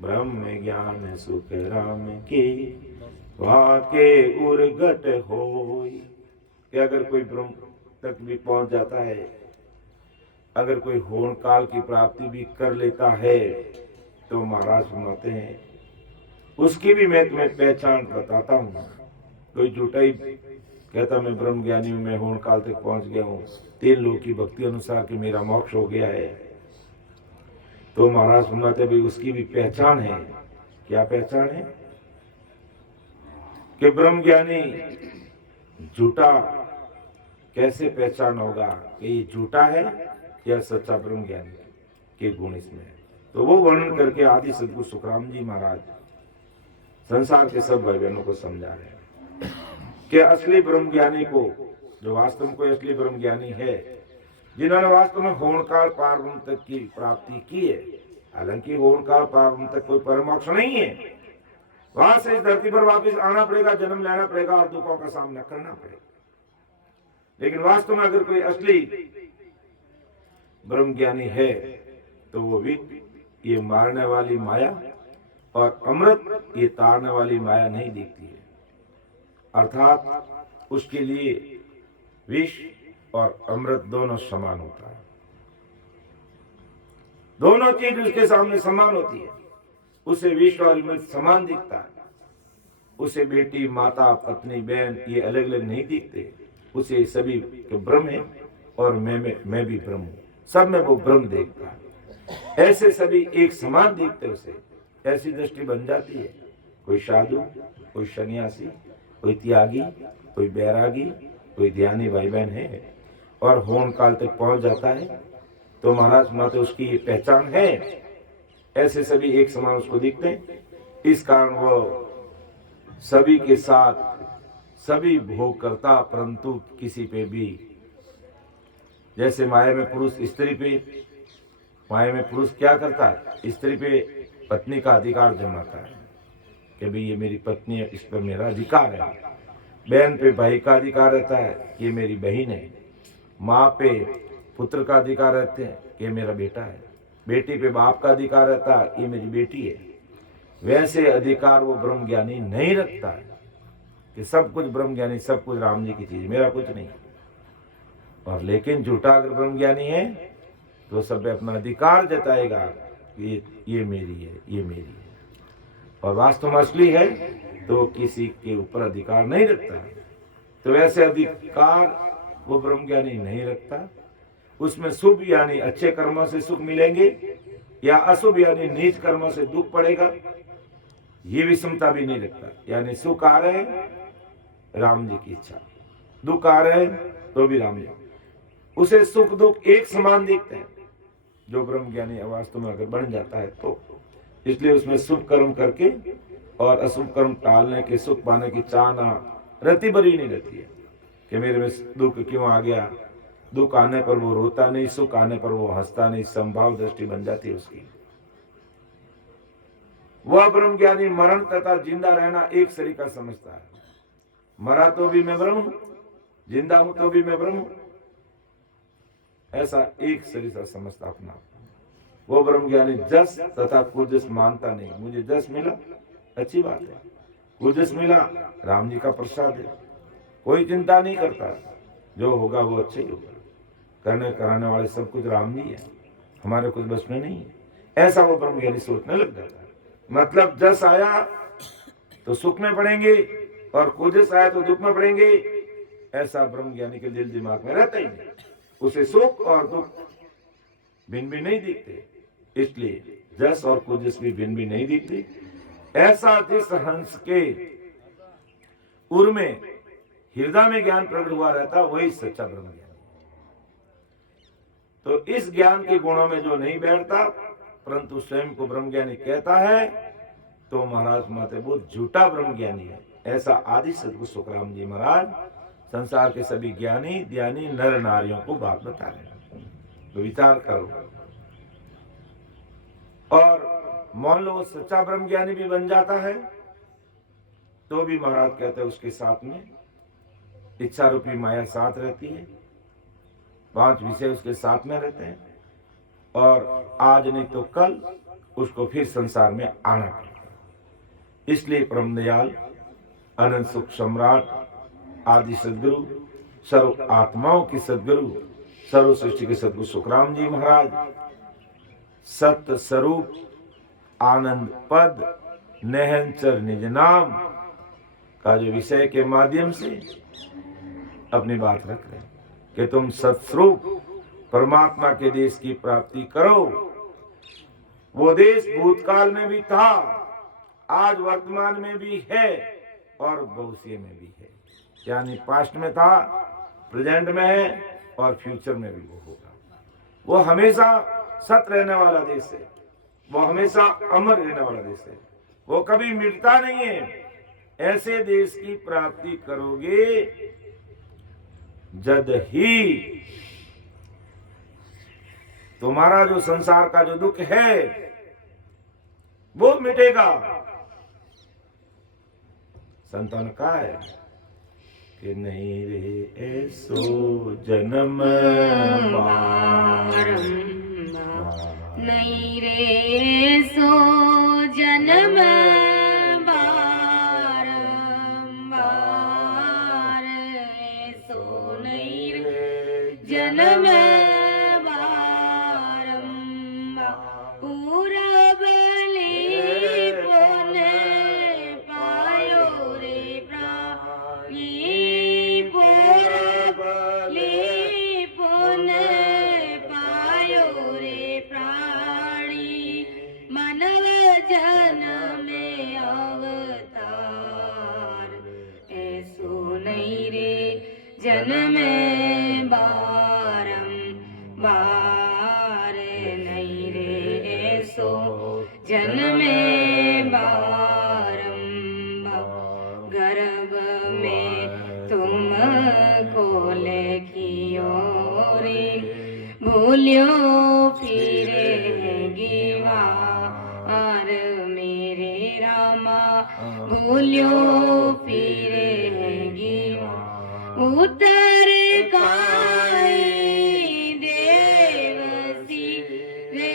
ब्रह्म ज्ञान सुख राम की वाके उर्गट होई। कि अगर कोई ब्रह्म तक भी पहुंच जाता है, अगर कोई होन काल की प्राप्ति भी कर लेता है, तो महाराज सुनाते हैं उसकी भी मैं तुम्हें पहचान बताता हूँ। कोई झूठा ही कहता मैं ब्रह्म ज्ञानी हूँ, मैं होन काल तक पहुंच गया हूँ, 3 लोग की भक्ति अनुसार कि मेरा मोक्ष हो गया है, तो महाराज सुनाते भाई उसकी भी पहचान है। क्या पहचान है? कि ब्रह्म ज्ञानी झूठा कैसे पहचान होगा कि ये झूठा है या सच्चा ब्रह्म ज्ञानी के गुण इसमें है। तो वो वर्णन करके आदि सदगुरु सुखराम जी महाराज संसार के सब भाई बहनों को समझा रहे हैं कि असली ब्रह्म ज्ञानी को, जो वास्तव में कोई असली ब्रह्म ज्ञानी है, जिन्होंने वास्तव में होनकाल पार ब्रह्म तक की प्राप्ति की है, हालांकि वो उनका तक कोई परम मोक्ष नहीं है, वहां से इस धरती पर वापस आना पड़ेगा, जन्म लेना पड़ेगा और दुखों का सामना करना पड़ेगा। लेकिन वास्तव में अगर कोई असली ब्रह्म ज्ञानी है तो वो भी ये मारने वाली माया और अमृत ये तारने वाली माया नहीं दिखती है। अर्थात उसके लिए विष और अमृत दोनों समान होता है, दोनों चीज उसके सामने समान होती है। उसे विष और अमृत समान दिखता है, उसे बेटी माता पत्नी बहन ये अलग अलग नहीं दिखते, उसे सभी तो ब्रह्म है और मैं भी ब्रह्म हूं, सब में वो ब्रह्म देखता है। ऐसे सभी एक समान दिखते उसे, ऐसी दृष्टि बन जाती है। कोई साधु, कोई सन्यासी, कोई त्यागी, कोई बैरागी, कोई ध्यानी भाई बहन है और होन काल तक पहुंच जाता है तो महाराज माते उसकी ये पहचान है, ऐसे सभी एक समान उसको दिखते हैं। इस कारण वो सभी के साथ सभी भोग करता, परंतु किसी पे भी, जैसे माया में पुरुष स्त्री पे, माया में पुरुष क्या करता है, स्त्री पे पत्नी का अधिकार जमाता है कि भाई ये मेरी पत्नी है, इस पर मेरा अधिकार है। बहन पे भाई का अधिकार रहता है, ये मेरी बहन है। माँ पे पुत्र का अधिकार रहते हैं कि मेरा बेटा है। बेटी पे बाप का अधिकार रहता है, ये मेरी बेटी है। वैसे अधिकार वो ब्रह्म ज्ञानी नहीं रखता है कि सब कुछ ब्रह्म ज्ञानी, सब कुछ राम जी की चीज, मेरा कुछ नहीं। और लेकिन झूठा अगर ब्रह्म ज्ञानी है तो सब पे अपना अधिकार जताएगा, ये मेरी है, ये मेरी है। और वास्तव में असली है तो किसी के ऊपर अधिकार नहीं रखता है। तो वैसे अधिकार वो ब्रह्म ज्ञानी नहीं रखता। उसमें शुभ यानी अच्छे कर्मों से सुख मिलेंगे या अशुभ यानी नीच कर्मों से दुख पड़ेगा, ये विषमता भी नहीं रखता। यानी सुख आ रहे हैं राम जी की इच्छा, दुख आ रहे हैं तो भी राम जी, उसे सुख दुख एक समान दिखते हैं जो ब्रह्म ज्ञानी वास्तव में अगर बन जाता है तो। इसलिए उसमें शुभ कर्म करके और अशुभ कर्म टालने के सुख पाने की चाहना रति भरी नहीं रहती है कि मेरे में दुख क्यों आ गया। दुख आने पर वो रोता नहीं, सुख आने पर वो हंसता नहीं, संभाव दृष्टि बन जाती है उसकी। वह ब्रह्म ज्ञानी मरण तथा जिंदा रहना एक सरीका समझता है। मरा तो भी मैं ब्रह्म हूं, जिंदा हूं तो भी मैं ब्रह्म हूं, ऐसा एक सरीसा समझता अपना। वो ब्रह्म ज्ञानी जस तथा कुजस मानता नहीं। मुझे जस मिला अच्छी बात है, कुजस मिला राम जी का प्रसाद है, कोई चिंता नहीं करता, जो होगा वो अच्छा ही होगा। करने कराने वाले सब कुछ राम जी है, हमारे कुछ बस में नहीं है, ऐसा वो ब्रह्म ज्ञानी सोचने लग जाता है। मतलब जस आया तो सुख में पड़ेंगे और कुजस आया तो दुख में पड़ेंगे, ऐसा ब्रह्म ज्ञानी के दिल दिमाग में रहता ही नहीं। उसे सुख और दुख भिन्न भी नहीं दिखते, इसलिए जस और कुजस भी भिन्न भी नहीं दिखती। ऐसा जिस हंस के उर में हृदय में ज्ञान प्रकट हुआ रहता वही सच्चा ब्रह्म ज्ञान। तो इस ज्ञान के गुणों में जो नहीं बैठता परंतु स्वयं को ब्रह्म ज्ञानी कहता है तो महाराज माते वो झूठा ब्रह्म ज्ञानी है। ऐसा आदि सदगुरु सुखराम जी महाराज संसार के सभी ज्ञानी ज्ञानी नर नारियों को बात बता रहे हैं। तो विचार करो, और मान लो सच्चा ब्रह्म ज्ञानी भी बन जाता है तो भी महाराज कहते हैं उसके साथ में इच्छा रूपी माया साथ रहती है, 5 विषय उसके साथ में रहते हैं और आज नहीं तो कल उसको फिर संसार में आना पड़ेगा। इसलिए परम दयाल अनंत सुख सम्राट आदि सदगुरु सर्व आत्माओं की सदगुरु सर्व सृष्टि के सदगुरु सुखराम जी महाराज सत्य स्वरूप आनंद पद नहनचर निज नाम का जो विषय के माध्यम से अपनी बात रख रहे हैं कि तुम सत्स्वरूप परमात्मा के देश की प्राप्ति करो। वो देश भूतकाल में भी था, आज वर्तमान में भी है और भविष्य में भी है। यानी पास्ट में था, प्रेजेंट में है और फ्यूचर में भी वो होगा। वो हमेशा सत्य रहने वाला देश है, वो हमेशा अमर रहने वाला देश है, वो कभी मिटता नहीं है। ऐसे देश की प्राप्ति करोगे जद ही तुम्हारा जो संसार का जो दुख है वो मिटेगा। संतों ने कहा है कि नहीं रे ऐसो जन्म बारंबार, नहीं रे सो जन्म बारंबार, सो नहीं रे जन्म जन्म बारंबार, नहीं रे ऐसो जन्म बारंबार। गर्भ में तुम खोले कियो रे, भूल्यो फिरेगी वार मेरे रामा, भूल्यो फिरेगी उतर काई देवसी रे,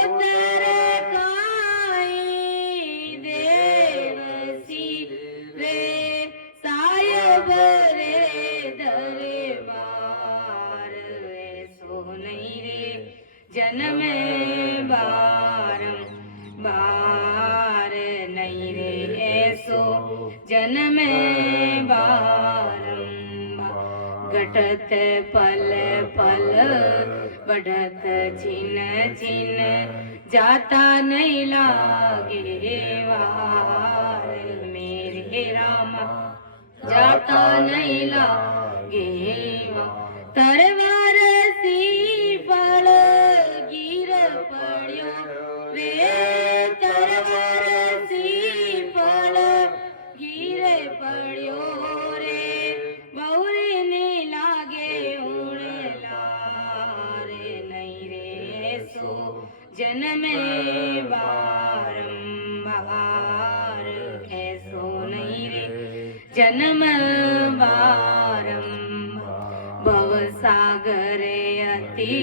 उतर काई देवसी रे, सायब रे दरबार, ऐसो नहीं रे जन्म बारंबार, नहीं रे ऐसो जन्म बारंबार। घटत पल पल बढ़त छिन छिन, जाता नहीं लागे वार मेरे रामा, जाता नहीं लागे वार। तरवार सी पल गिर पड़ियो रे, तरवार सी पल गिर पड़ियो रे, बहुरी ने लागे उड़ला रे, नहीं रे सो जन्म बारंबार, ऐसो नहीं रे जन्म बारंबार। भवसागर अति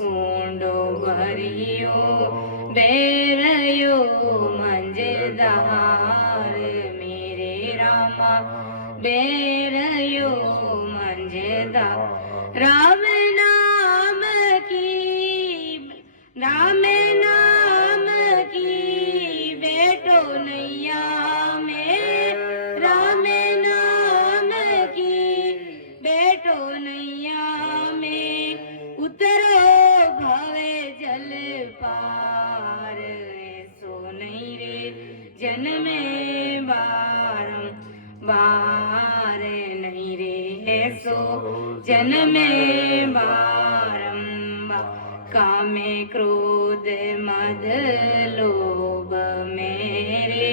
ऊंडो भरियो, बेरयो मंझधार मेरे रामा, बेरयो मंझधार। राम नाम की, राम नाम की बेटो नैया में, राम नाम की बेटो नैया में, उतरो भवे जल पार, ऐसो नहीं रे जन्म बारंबार, नहीं रे ऐसो जन्म बारंबार। कामे क्रोध मद लोभ मेरे,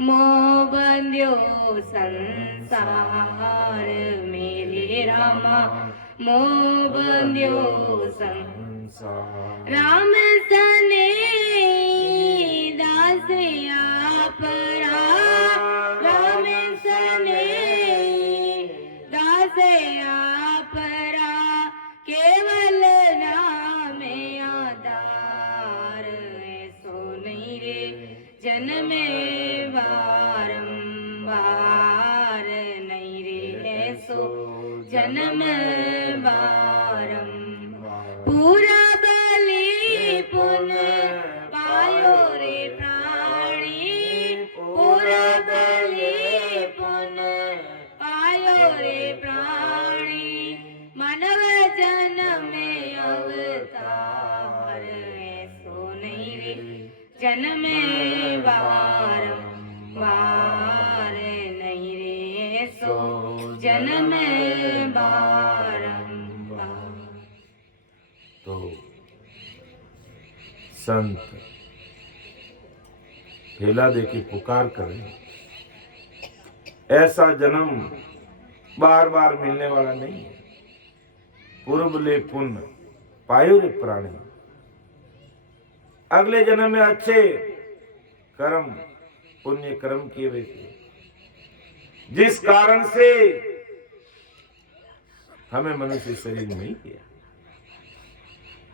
मोह बंध्यो संसार मेरे रामा, मोह बंध्यो संसार। राम सने दास आपरा, राम सने दास आपरा, केवल नाम आधार, ऐसो नहीं रे जन्म बारंबार, नहीं रे ऐसो जन्म बारंबार। पूरा बलि पुन पायो रे प्राणी, पूरा बलि पुन पायो रे प्राणी, मानव जन्म अवतार, ऐसो नहीं रे जन्म बारंबार, नहीं रे ऐसो जन्म बारंबार। तो संत ठेला दे के पुकार करें, ऐसा जन्म बार बार मिलने वाला नहीं है। पूर्व ले पुण्य पायो रे प्राणी, अगले जन्म में अच्छे कर्म पुण्य कर्म किए हुए थे, जिस कारण से हमें मनुष्य शरीर मिल गया।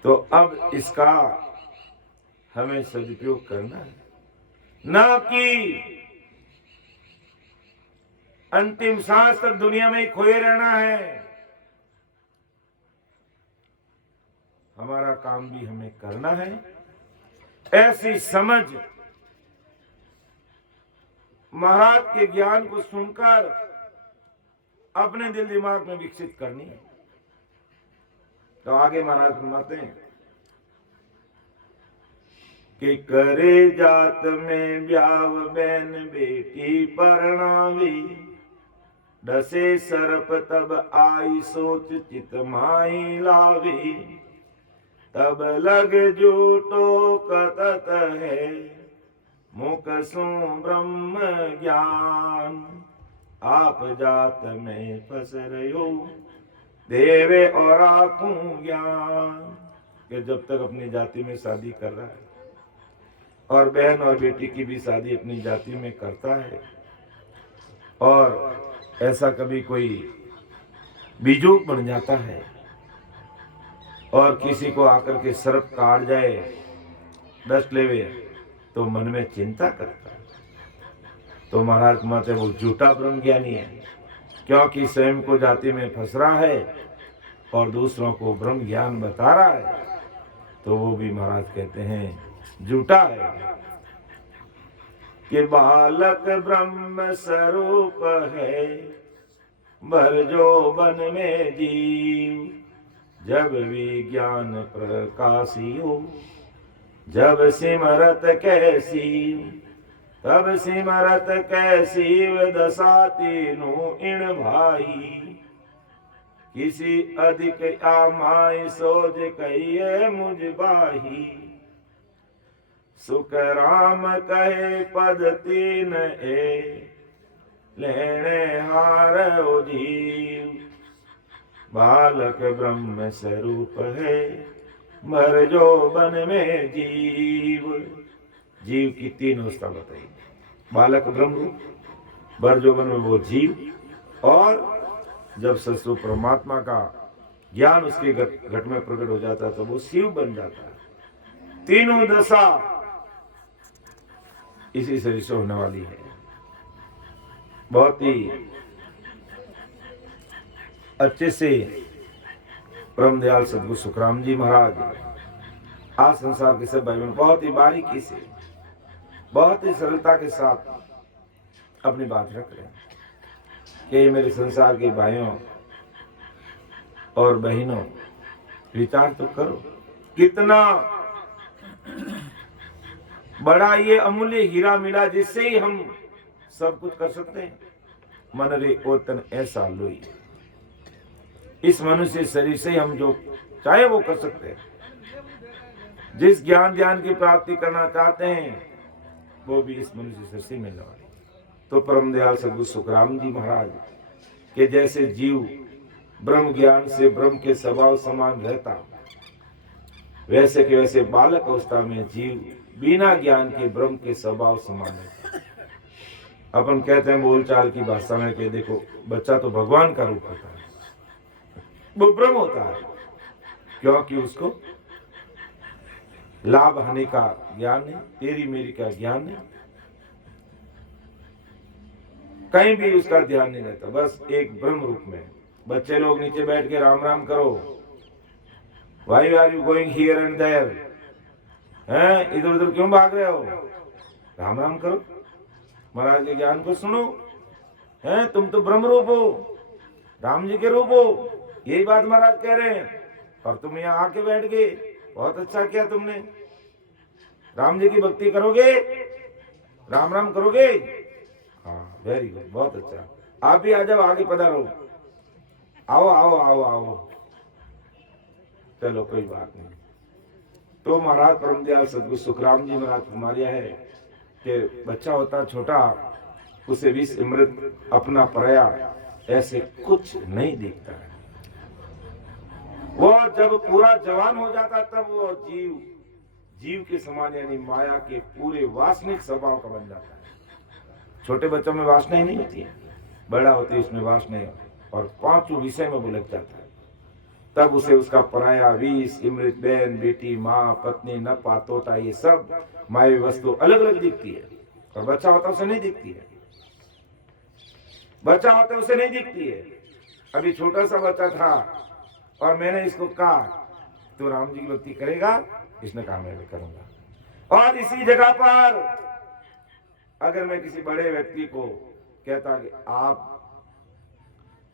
तो अब इसका हमें सदुपयोग करना है, ना कि अंतिम सांस तक दुनिया में ही खोए रहना है। हमारा काम भी हमें करना है। ऐसी समझ महाराज के ज्ञान को सुनकर अपने दिल दिमाग में विकसित करनी है। तो आगे महाराज फरमाते हैं कि करे जात में ब्याव बैन बेटी परणावी, डसे सरप तब आई सोच चित माई लावी, तब लग जूटो कतत है मुख सु ब्रह्म ज्ञान, आप जात में फंस रहो देवे और आखूं ज्ञान। कि जब तक अपनी जाति में शादी कर रहा है और बहन और बेटी की भी शादी अपनी जाति में करता है, और ऐसा कभी कोई बीजूक बन जाता है और किसी को आकर के सर्प काट जाए, डस लेवे, तो मन में चिंता करता है। तो महाराज माते वो झूठा ब्रह्म ज्ञानी है, क्योंकि स्वयं को जाति में फंस रहा है और दूसरों को ब्रह्म ज्ञान बता रहा है, तो वो भी महाराज कहते हैं झूठा है। कि बालक ब्रह्म स्वरूप है भर जो बन में जीव, जब विज्ञान प्रकाशियो जब सिमरत कैसी, तब सिमरत कैसी दशा तीनों इन भाई, किसी अधिक आमाई सोच कहिए मुझ बाही, सुख राम कहे पद तीन ए लेने हार ओ जीव, बालक ब्रह्म स्वरूप है मर जो बन में जीव। जीव की तीन अवस्था बताई, बालक ब्रह्म रूप, बर जो बन में वो जीव, और जब ससुर परमात्मा का ज्ञान उसके घट में प्रकट हो जाता है तो वो शिव बन जाता है। तीनों दशा इसी शरीर से होने वाली है। बहुत ही अच्छे से परम दयाल सदगुरु सुखराम जी महाराज आज संसार के सब भाइयों बहुत ही बारीकी से, बहुत ही सरलता के साथ अपनी बात रख रहे हैं कि मेरे संसार के भाइयों और बहनों, विचार तो करो कितना बड़ा ये अमूल्य हीरा मिला, जिससे ही हम सब कुछ कर सकते हैं। मन रे ओतन ऐसा लोई, इस मनुष्य शरीर से हम जो चाहे वो कर सकते हैं। जिस ज्ञान की प्राप्ति करना चाहते हैं वो भी इस मनुष्य शरीर से मिलने वाली। तो परम दयाल सदगुरु सुखराम जी महाराज के जैसे जीव ब्रह्म ज्ञान से ब्रह्म के स्वभाव समान रहता, वैसे के वैसे बालक अवस्था में जीव बिना ज्ञान के ब्रह्म के स्वभाव समान रहता। अपन कहते हैं बोलचाल की भाषा में कि देखो बच्चा तो भगवान का रूप होता है, वो ब्रह्म होता है, क्योंकि उसको लाभ हानि का ज्ञान नहीं, तेरी मेरी का ज्ञान नहीं, कहीं भी उसका ध्यान नहीं रहता, बस एक ब्रह्म रूप में। बच्चे लोग नीचे बैठ के राम राम करो, why are you going here and there, हैं इधर उधर क्यों भाग रहे हो, राम राम करो, महाराज के ज्ञान को सुनो, हैं तुम तो ब्रह्म रूप हो, राम जी के रूप हो, यही बात महाराज कह रहे हैं। और तुम यहाँ आके बैठ गए, बहुत अच्छा किया तुमने, राम जी की भक्ति करोगे, राम राम करोगे, हाँ वेरी गुड, बहुत अच्छा, आप भी आ जाओ, आगे पधारो, आओ आओ आओ आओ, चलो कोई बात नहीं। तो महाराज परम दयाल सदगुरु सुखराम जी महाराज फरमाया है कि बच्चा होता छोटा, उसे विष अमृत अपना पराया ऐसे कुछ नहीं दिखता है। वो जब पूरा जवान हो जाता तब वो जीव जीव के समान यानी माया के पूरे वासनिक स्वभाव का बन जाता है। छोटे बच्चों में वासना ही नहीं होती है, बड़ा होते ही उसमें वासना और पांचों विषय में वो लग जाता है। तब उसे उसका पराया, विष, इमृत, बहन, बेटी, माँ, पत्नी, नपा, तोता, ये सब मायावी वस्तु अलग अलग दिखती है। और बच्चा होता उसे नहीं दिखती है, बच्चा होता उसे नहीं दिखती है। अभी छोटा सा बच्चा था और मैंने इसको कहा तो राम जी की भक्ति करेगा, इसने कहा मैं भी करूंगा। और इसी जगह पर अगर मैं किसी बड़े व्यक्ति को कहता कि आप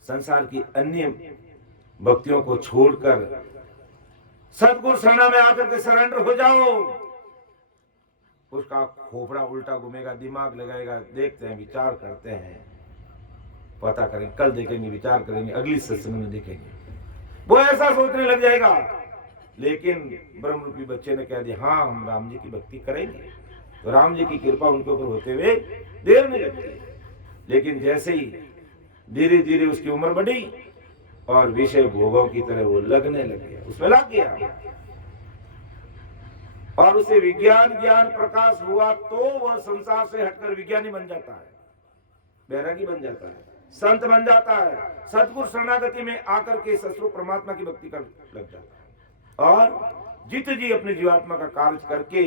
संसार की अन्य भक्तियों को छोड़कर सतगुरु शरणा में आकर के सरेंडर हो जाओ, उसका खोपड़ा उल्टा घूमेगा, दिमाग लगाएगा। देखते हैं, विचार करते हैं, पता करेंगे, कल देखेंगे, विचार करेंगे, अगली सत्संग में देखेंगे, वो ऐसा सोचने लग जाएगा। लेकिन ब्रह्म रूपी बच्चे ने कह दिया हाँ हम राम जी की भक्ति करेंगे, तो राम जी की कृपा उनके ऊपर होते हुए देर नहीं लगती। लेकिन जैसे ही धीरे धीरे उसकी उम्र बढ़ी और विषय भोगों की तरह वो लगने लग गया, उसमें लग गया और उसे विज्ञान ज्ञान प्रकाश हुआ तो वह संसार से हटकर विज्ञानी बन जाता है, बैरागी बन जाता है, संत बन जाता है, सतगुरु शरणागति में आकर के ससुर परमात्मा की भक्ति कर लग जाता है और जित जी अपनी जीवात्मा का कार्य करके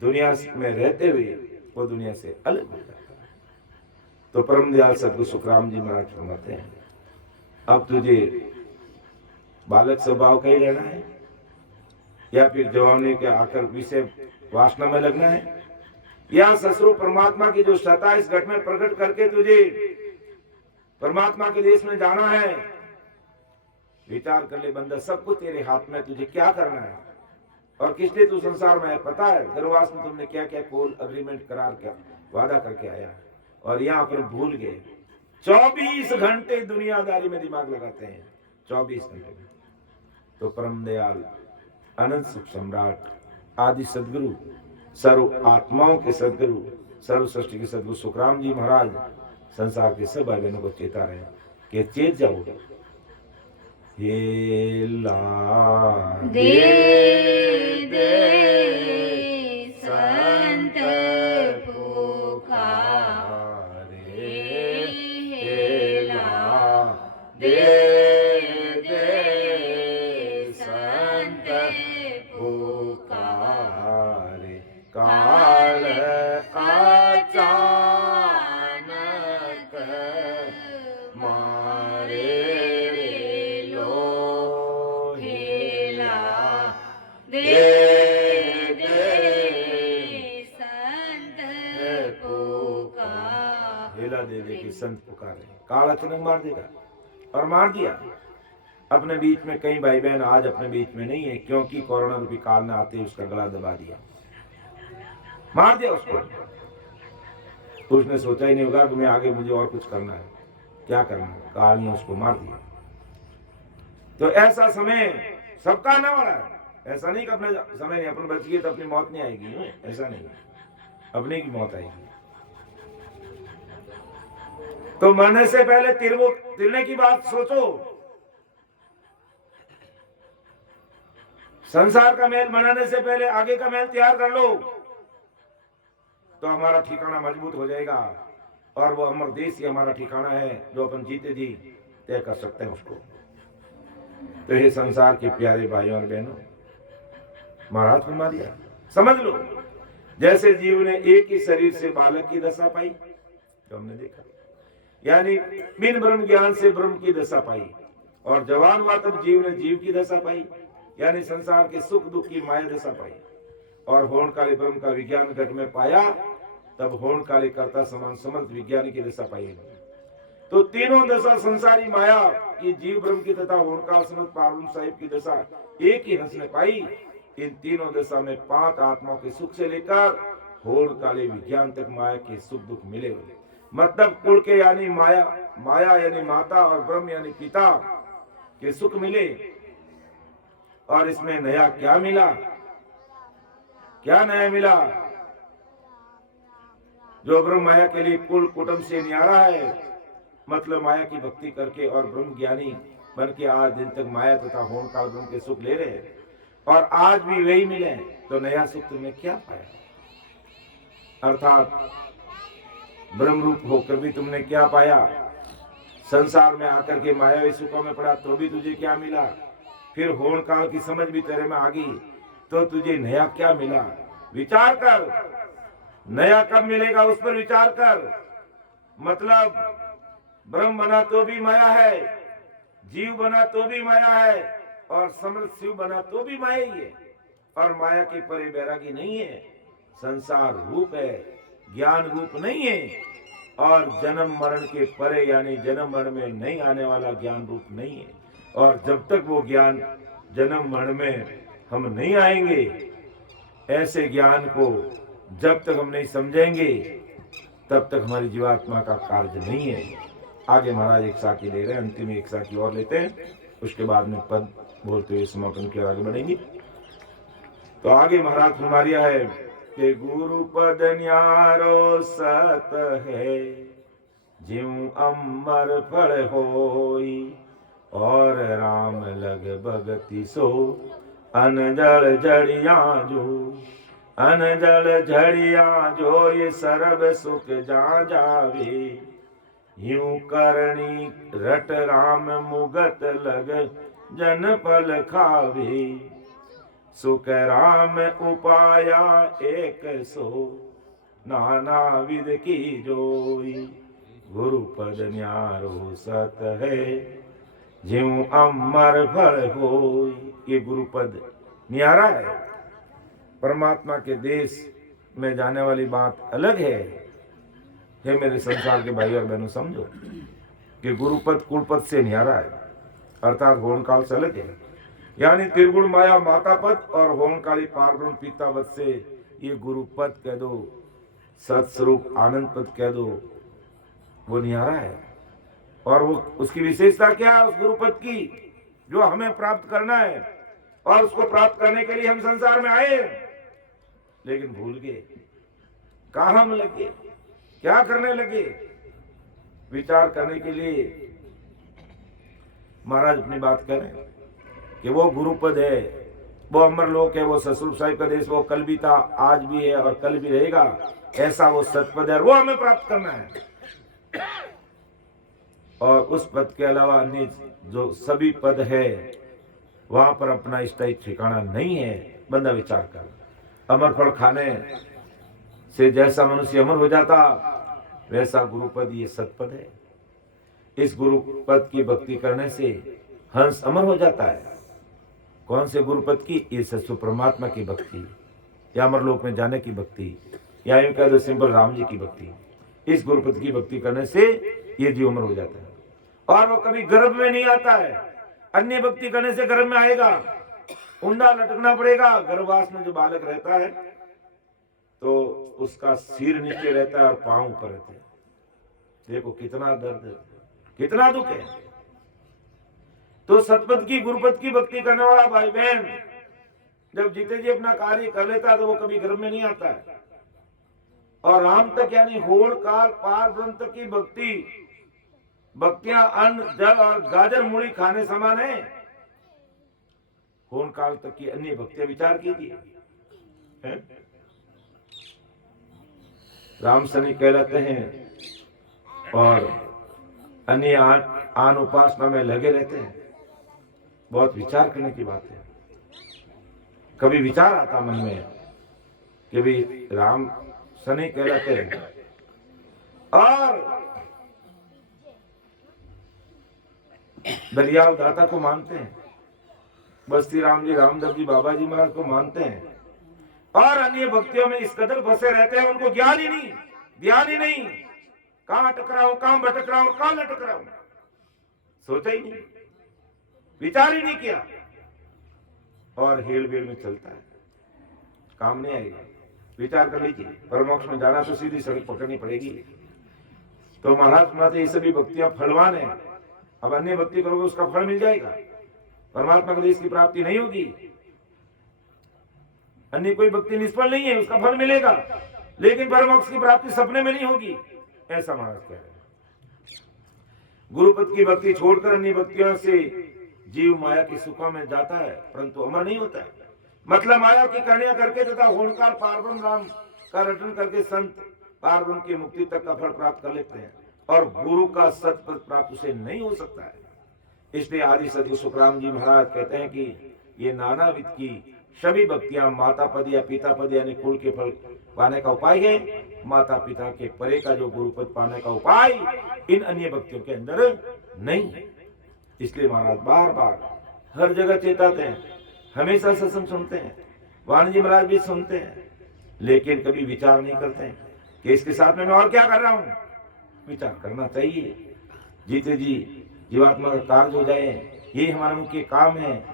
दुनिया में रहते हुए वो दुनिया से अलग हो जाता है। तो परम दयाल सतगुरु सुखराम जी महाराज फरमाते हैं अब तुझे बालक स्वभाव का ही रहना है या फिर जवानी के आकर विषय वासना में लगना है, या ससुर परमात्मा की जो सत्ता इस घट में प्रकट करके तुझे परमात्मा के देश में जाना है। विचार कर ले बंदा, सब कुछ तेरे हाथ में, तुझे क्या करना है और किस लिए तू संसार में है। पता है गर्भवास में तुमने क्या क्या कोल अग्रीमेंट करार क्या वादा करके आया और यहाँ पर भूल गए। 24 घंटे दुनियादारी में दिमाग लगाते हैं, 24 घंटे में। तो परम दयाल अनंत सुख सम्राट आदि सदगुरु, सर्व आत्माओं के सदगुरु, सर्व सृष्टि के सदगुरु सुखराम जी महाराज संसार के सब भाई बहनों को चेता रहे कि चेत जाओ। हे ला दे दे संत पुकारे, हे ला दे दे संत पुकारे, काल अचानक मारे दे के संत पुकारे, काल अचानक मार देगा। और मार दिया। अपने बीच में कई भाई बहन आज अपने बीच में नहीं है क्योंकि कोरोना रूपी काल ने आते उसका गला दबा दिया, मार दिया उसको। तो उसने सोचा ही नहीं होगा कि मैं आगे मुझे और कुछ करना है, क्या करना है, काल ने उसको मार दिया। तो ऐसा समय सबका आने वाला है, ऐसा नहीं कि अपने समय नहीं, अपन बच गए तो अपनी मौत नहीं आएगी, ऐसा नहीं, अपने की मौत आएगी। तो मरने से पहले तिरने की बात सोचो। संसार का महल बनाने से पहले आगे का महल तैयार कर लो, तो हमारा ठिकाना मजबूत हो जाएगा और वो अमर देश ही हमारा ठिकाना है जो अपन जीते जी तय कर सकते हैं उसको। तो ये संसार के प्यारे भाइयों और बहनों, महाराज फरमा दिया, समझ लो। जैसे जीव ने एक ही शरीर से बालक की दशा पाई, तो हमने देखा, यानी बिन ब्रह्म ज्ञान से ब्रह्म की दशा पाई, और जवान हुआ तब जीव ने जीव की दशा पाई, यानी संसार के सुख दुख की माया दशा पाई, और होण काले ब्रह्म का विज्ञान घट में पाया, तब होण काले कर्ता समान समर्थ विज्ञानी की दशा पाई। तो तीनों दशा संसारी माया की, जीव ब्रह्म की तथा होण काल समर्थ पार्वती साहिब की दशा एक ही हंस ने पाई। इन तीनों दशा में 5 आत्माओं के सुख से लेकर होण काले विज्ञान तक माया के सुख दुख मिले हुए। मतलब कुल के यानी माया यानी माता और ब्रह्म यानी पिता के सुख मिले। और इसमें नया क्या मिला, क्या नया मिला? जो ब्रह्म माया के लिए कुल कुटुंब से न्यारा है, मतलब माया की भक्ति करके और ब्रह्म ज्ञानी बन के आज दिन तक माया तथा होण काल ब्रह्म के सुख ले रहे हैं। और आज भी वही मिले तो नया सुख तुमने क्या पाया? अर्थात ब्रह्म रूप होकर भी तुमने क्या पाया? संसार में आकर के मायावी सुखों में पड़ा तो भी तुझे क्या मिला? फिर होन काल की समझ भी तेरे में आ गई तो तुझे नया क्या मिला? विचार कर, नया कब मिलेगा उस पर विचार कर। मतलब ब्रह्म बना तो भी माया है, जीव बना तो भी माया है, और समृद्ध शिव बना तो भी माया ही है। और माया के परे बैरागी नहीं है, संसार रूप है, ज्ञान रूप नहीं है। और जन्म मरण के परे यानी जन्म मरण में नहीं आने वाला ज्ञान रूप नहीं है। और जब तक वो ज्ञान जन्म मरण में हम नहीं आएंगे, ऐसे ज्ञान को जब तक हम नहीं समझेंगे तब तक हमारी जीवात्मा का कार्य नहीं है। आगे महाराज एक साखी ले रहे हैं, अंतिम एक साखी और लेते हैं, उसके बाद में पद बोलते हुए समापन के आगे बढ़ेंगे। तो आगे महाराज फरमाया है कि गुरु पद न्यारो सत है, ज्यों अमर फल होई, और राम लग भगति सो, अनजल जड़िया जो, अनजल झड़िया जो, ये सर्व सुख जा जावे, यूं करणी रट राम मुगत लग, जन फल खावे, सुख राम उपाया एक सो, नाना विध की जोई, गुरु पद न्यारो सत है, ज्यों अमर फल होई। ये गुरु पद न्यारा है, परमात्मा के देश में जाने वाली बात अलग है। हे मेरे संसार के भाई और बहनों, समझो कि गुरुपद कुलपद से न्यारा है, अर्थात होम काल से अलग है। यानी त्रिगुण माया माता पद और होम काली पारब्रह्म पिता पद से ये गुरुपद कह दो, सत्स्वरूप आनंद पद कह दो, वो न्यारा है। और वो उसकी विशेषता क्या है उस गुरुपद की, जो हमें प्राप्त करना है, और उसको प्राप्त करने के लिए हम संसार में आए, लेकिन भूल गए, कहाँ हम लगे, क्या करने लगे। विचार करने के लिए महाराज अपनी बात करें कि वो गुरुपद है, वो अमर लोक है, वो ससुर साहिब का देश, वो कल भी था, आज भी है और कल भी रहेगा, ऐसा वो सतपद है, वो हमें प्राप्त करना है। और उस पद के अलावा अन्य जो सभी पद है वहां पर अपना स्थायी ठिकाना नहीं है। बंदा विचार कर, अमर फल खाने से जैसा मनुष्य अमर हो जाता, वैसा गुरुपद ये सतपद है। इस गुरुपद की भक्ति करने से हंस अमर हो जाता है। कौन से गुरुपद की? ये सत्सु परमात्मा की भक्ति, या अमरलोक में जाने की भक्ति, या यूं कह दो सिंपल राम जी की भक्ति। इस गुरुपद की भक्ति करने से ये जीव अमर हो जाता है, और वो कभी गर्भ में नहीं आता है। अन्य भक्ति करने से गर्भ में आएगा, उंडा लटकना पड़ेगा। गर्भवास में जो बालक रहता है तो उसका सिर नीचे रहता है और पांव ऊपर रहते हैं। देखो कितना दर्द है, कितना दुख है। तो सतपद की गुरुपद की भक्ति करने वाला भाई बहन जब जीते जी अपना कार्य कर लेता है तो वो कभी गर्भ में नहीं आता है। और राम तक यानी होड़ काल पार ब्रह्म तक की भक्ति, भक्तियां अन्न जल और गाजर मूली खाने समान है। होड़ काल तक की अन्य भक्तियां विचार कीजिए। राम शनि कहलाते हैं और अन्य आन उपासना में लगे रहते हैं। बहुत विचार करने की बात है। कभी विचार आता मन में कि भी राम शनि कहलाते हैं और दरियाव दाता को मानते हैं, बस्ती राम जी, रामदेव जी, बाबा जी महाराज को मानते हैं, और अन्य भक्तियों में इस कदर फंसे रहते हैं उनको ज्ञान ही नहीं, ध्यान ही नहीं। कहां अटक रहा हूं, कहां भटक रहा हूं, कहां लटक रहा हूं, सोचा ही नहीं, विचार ही नहीं किया, और हेल बेल में चलता है, काम नहीं आएगा। विचार कर लीजिए, परमोक्ष में जाना तो सीधी सड़क पकड़नी पड़ेगी। तो महाराज सुनाते ये सभी भक्तियां फलवान है। अब अन्य भक्ति करोगे उसका फल मिल जाएगा, परमात्मा के देश की प्राप्ति नहीं होगी। अन्य कोई भक्ति निष्फल नहीं है, उसका फल मिलेगा, लेकिन परमोक्ष की प्राप्ति सपने में नहीं होगी, ऐसा महाराज कह रहे हैं। गुरुपद की भक्ति छोड़कर अन्य भक्तियों से जीव माया के सुखों में जाता है, परंतु अमर नहीं होता है। मतलब माया की कहानियां करके तथा होनकाल पार्वन राम का रटन करके संत पार्वन की मुक्ति तक का फल प्राप्त कर लेते हैं और गुरु का सतपथ प्राप्त उसे नहीं हो सकता है। इसलिए आदि सदगुरु सुखराम जी महाराज कहते हैं कि ये नानाविध की सभी भक्तियां माता पद या पिता पद यानी कुल के फल पाने का उपाय है। माता पिता के परे का जो गुरुपद पाने का उपाय इन अन्य भक्तियों के अंदर नहीं है। इसलिए महाराज बार बार हर जगह चेताते हैं, हमेशा सत्संग सुनते हैं, वाणी जी महाराज भी सुनते हैं, लेकिन कभी विचार नहीं करते हैं कि इसके साथ में मैं और क्या कर रहा हूं। विचार करना चाहिए। जीते जी जीवात्मा का कार्य हो जाए, यही हमारा मुख्य काम है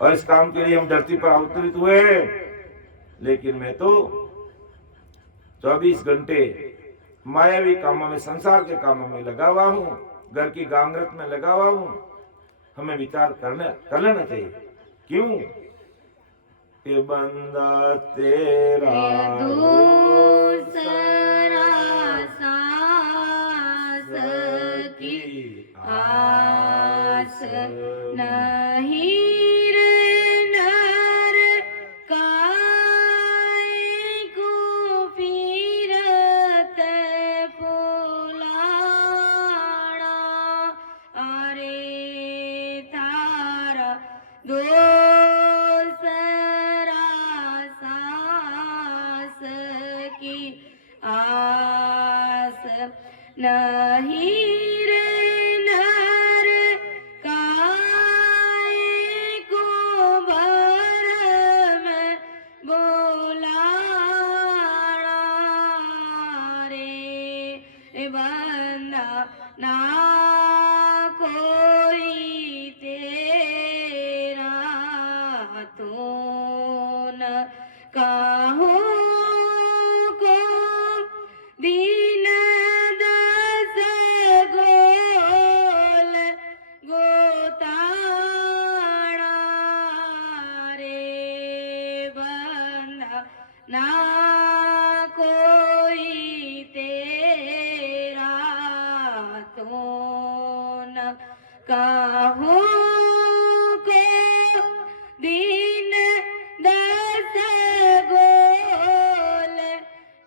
और इस काम के लिए हम धरती पर अवतरित हुए। लेकिन मैं तो 24 घंटे मायावी कामों में, संसार के कामों में लगा हुआ हूँ, घर की गांगरत में लगा हुआ हूँ। हमें विचार कर लेना चाहिए। क्यों? ये बंदा तेरा दूसरा सांस की आस नहीं रे नर काय को फिरत फुलाना। अरे तारा दूसरा सांस की आस नहीं रे नर काय को भरम बोलाना। रे बंदा ना कोई तेरा तो न काहू को दीन दस गोल गोताना। रे बंदा ना कोई तेरा तो न काहू को दीन दस गोल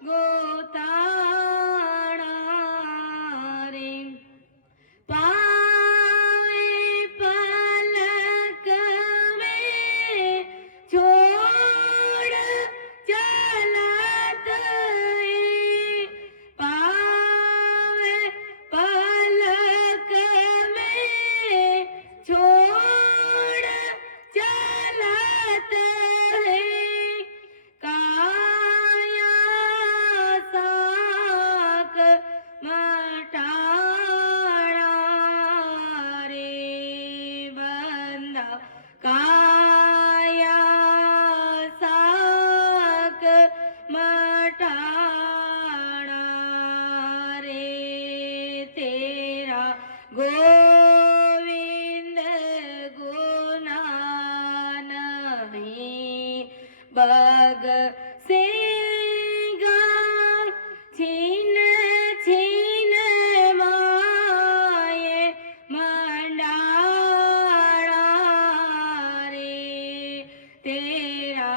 गोताना। रे पाए पलक में छोड़ चलत है। पाए पलक में छोड़ चलत है। काया साक मटाना। रे बंदा काया साक मटाना। रे तेरा गोविंद गुना नहीं बग से छीन छीन माये मंडारा। रे तेरा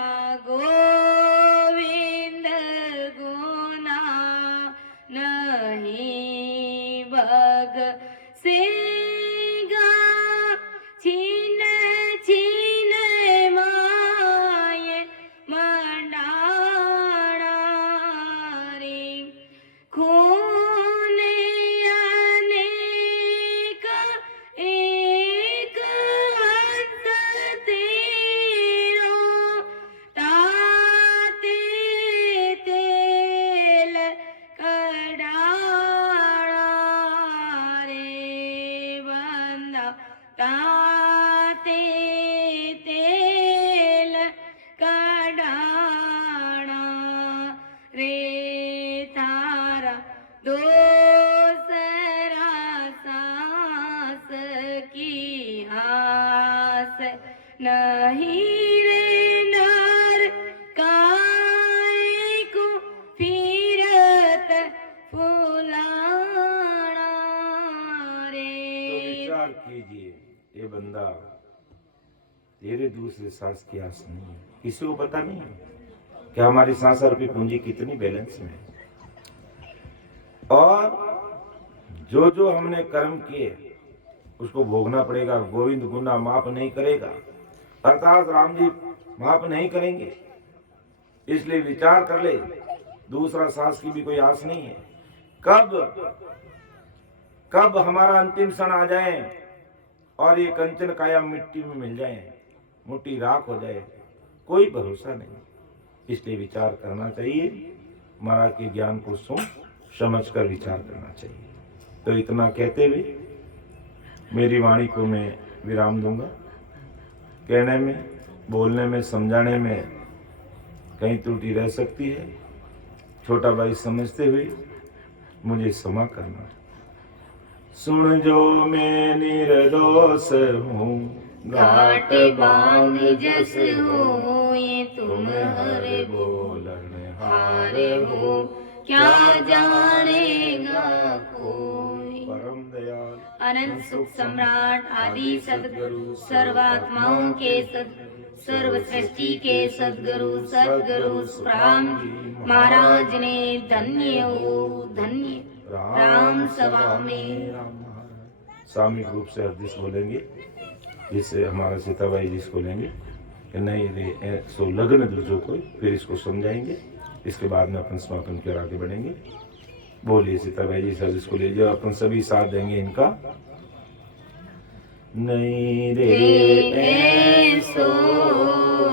गोविंद गुना नहीं बग से छीन छीन माये मंडाना। रे खून अनेक एक हंस तेरो ताते तेल कडाना। रे बंदा ताते तेल कडाना। रे तारा दूसरा सांस की आस नहीं रे नर काय को फिरत फुलाना। रे तो विचार कीजिए, ये बंदा तेरे दूसरे सांस की आस नहीं है। किसी को पता नहीं है कि हमारी सांसा रूपी पूंजी कितनी बैलेंस में है। और जो जो हमने कर्म किए उसको भोगना पड़ेगा। गोविंद गुना माफ नहीं करेगा, अर्थात राम जी माफ नहीं करेंगे। इसलिए विचार कर ले, दूसरा सांस की भी कोई आस नहीं है। कब हमारा अंतिम क्षण आ जाए और ये कंचन काया मिट्टी में मिल जाए, मुट्ठी राख हो जाए, कोई भरोसा नहीं। इसलिए विचार करना चाहिए, महाराज के ज्ञान को सुन समझ कर विचार करना चाहिए। तो इतना कहते हुए मेरी वाणी को मैं विराम दूंगा। कहने में, बोलने में, समझाने में कहीं त्रुटि रह सकती है, छोटा भाई समझते हुए मुझे क्षमा करना। सुन जो मैं निर्दोष हूँ, घाट बांध जस हो, ये तुम हर बोलन हार हो, क्या जानेगा कोई। परम दयाल अनंत सुख सम्राट आदि सद्गुरु, सर्वात्माओं के सर्व सृष्टि के सद्गुरु सद्गुरु राम महाराज ने धन्य हो धन्य राम सभा में। सामूहिक रूप से हरदिश बोलेंगे, जिससे हमारा सीताबाई जिसको लेंगे कि नहीं रे सो लग्न दूसरों को, फिर इसको समझाएंगे। इसके बाद में अपन समापन की ओर आगे बढ़ेंगे। बोलिए सीताबाई जी सर इसको लीजिए, अपन सभी साथ देंगे इनका। नहीं रे सो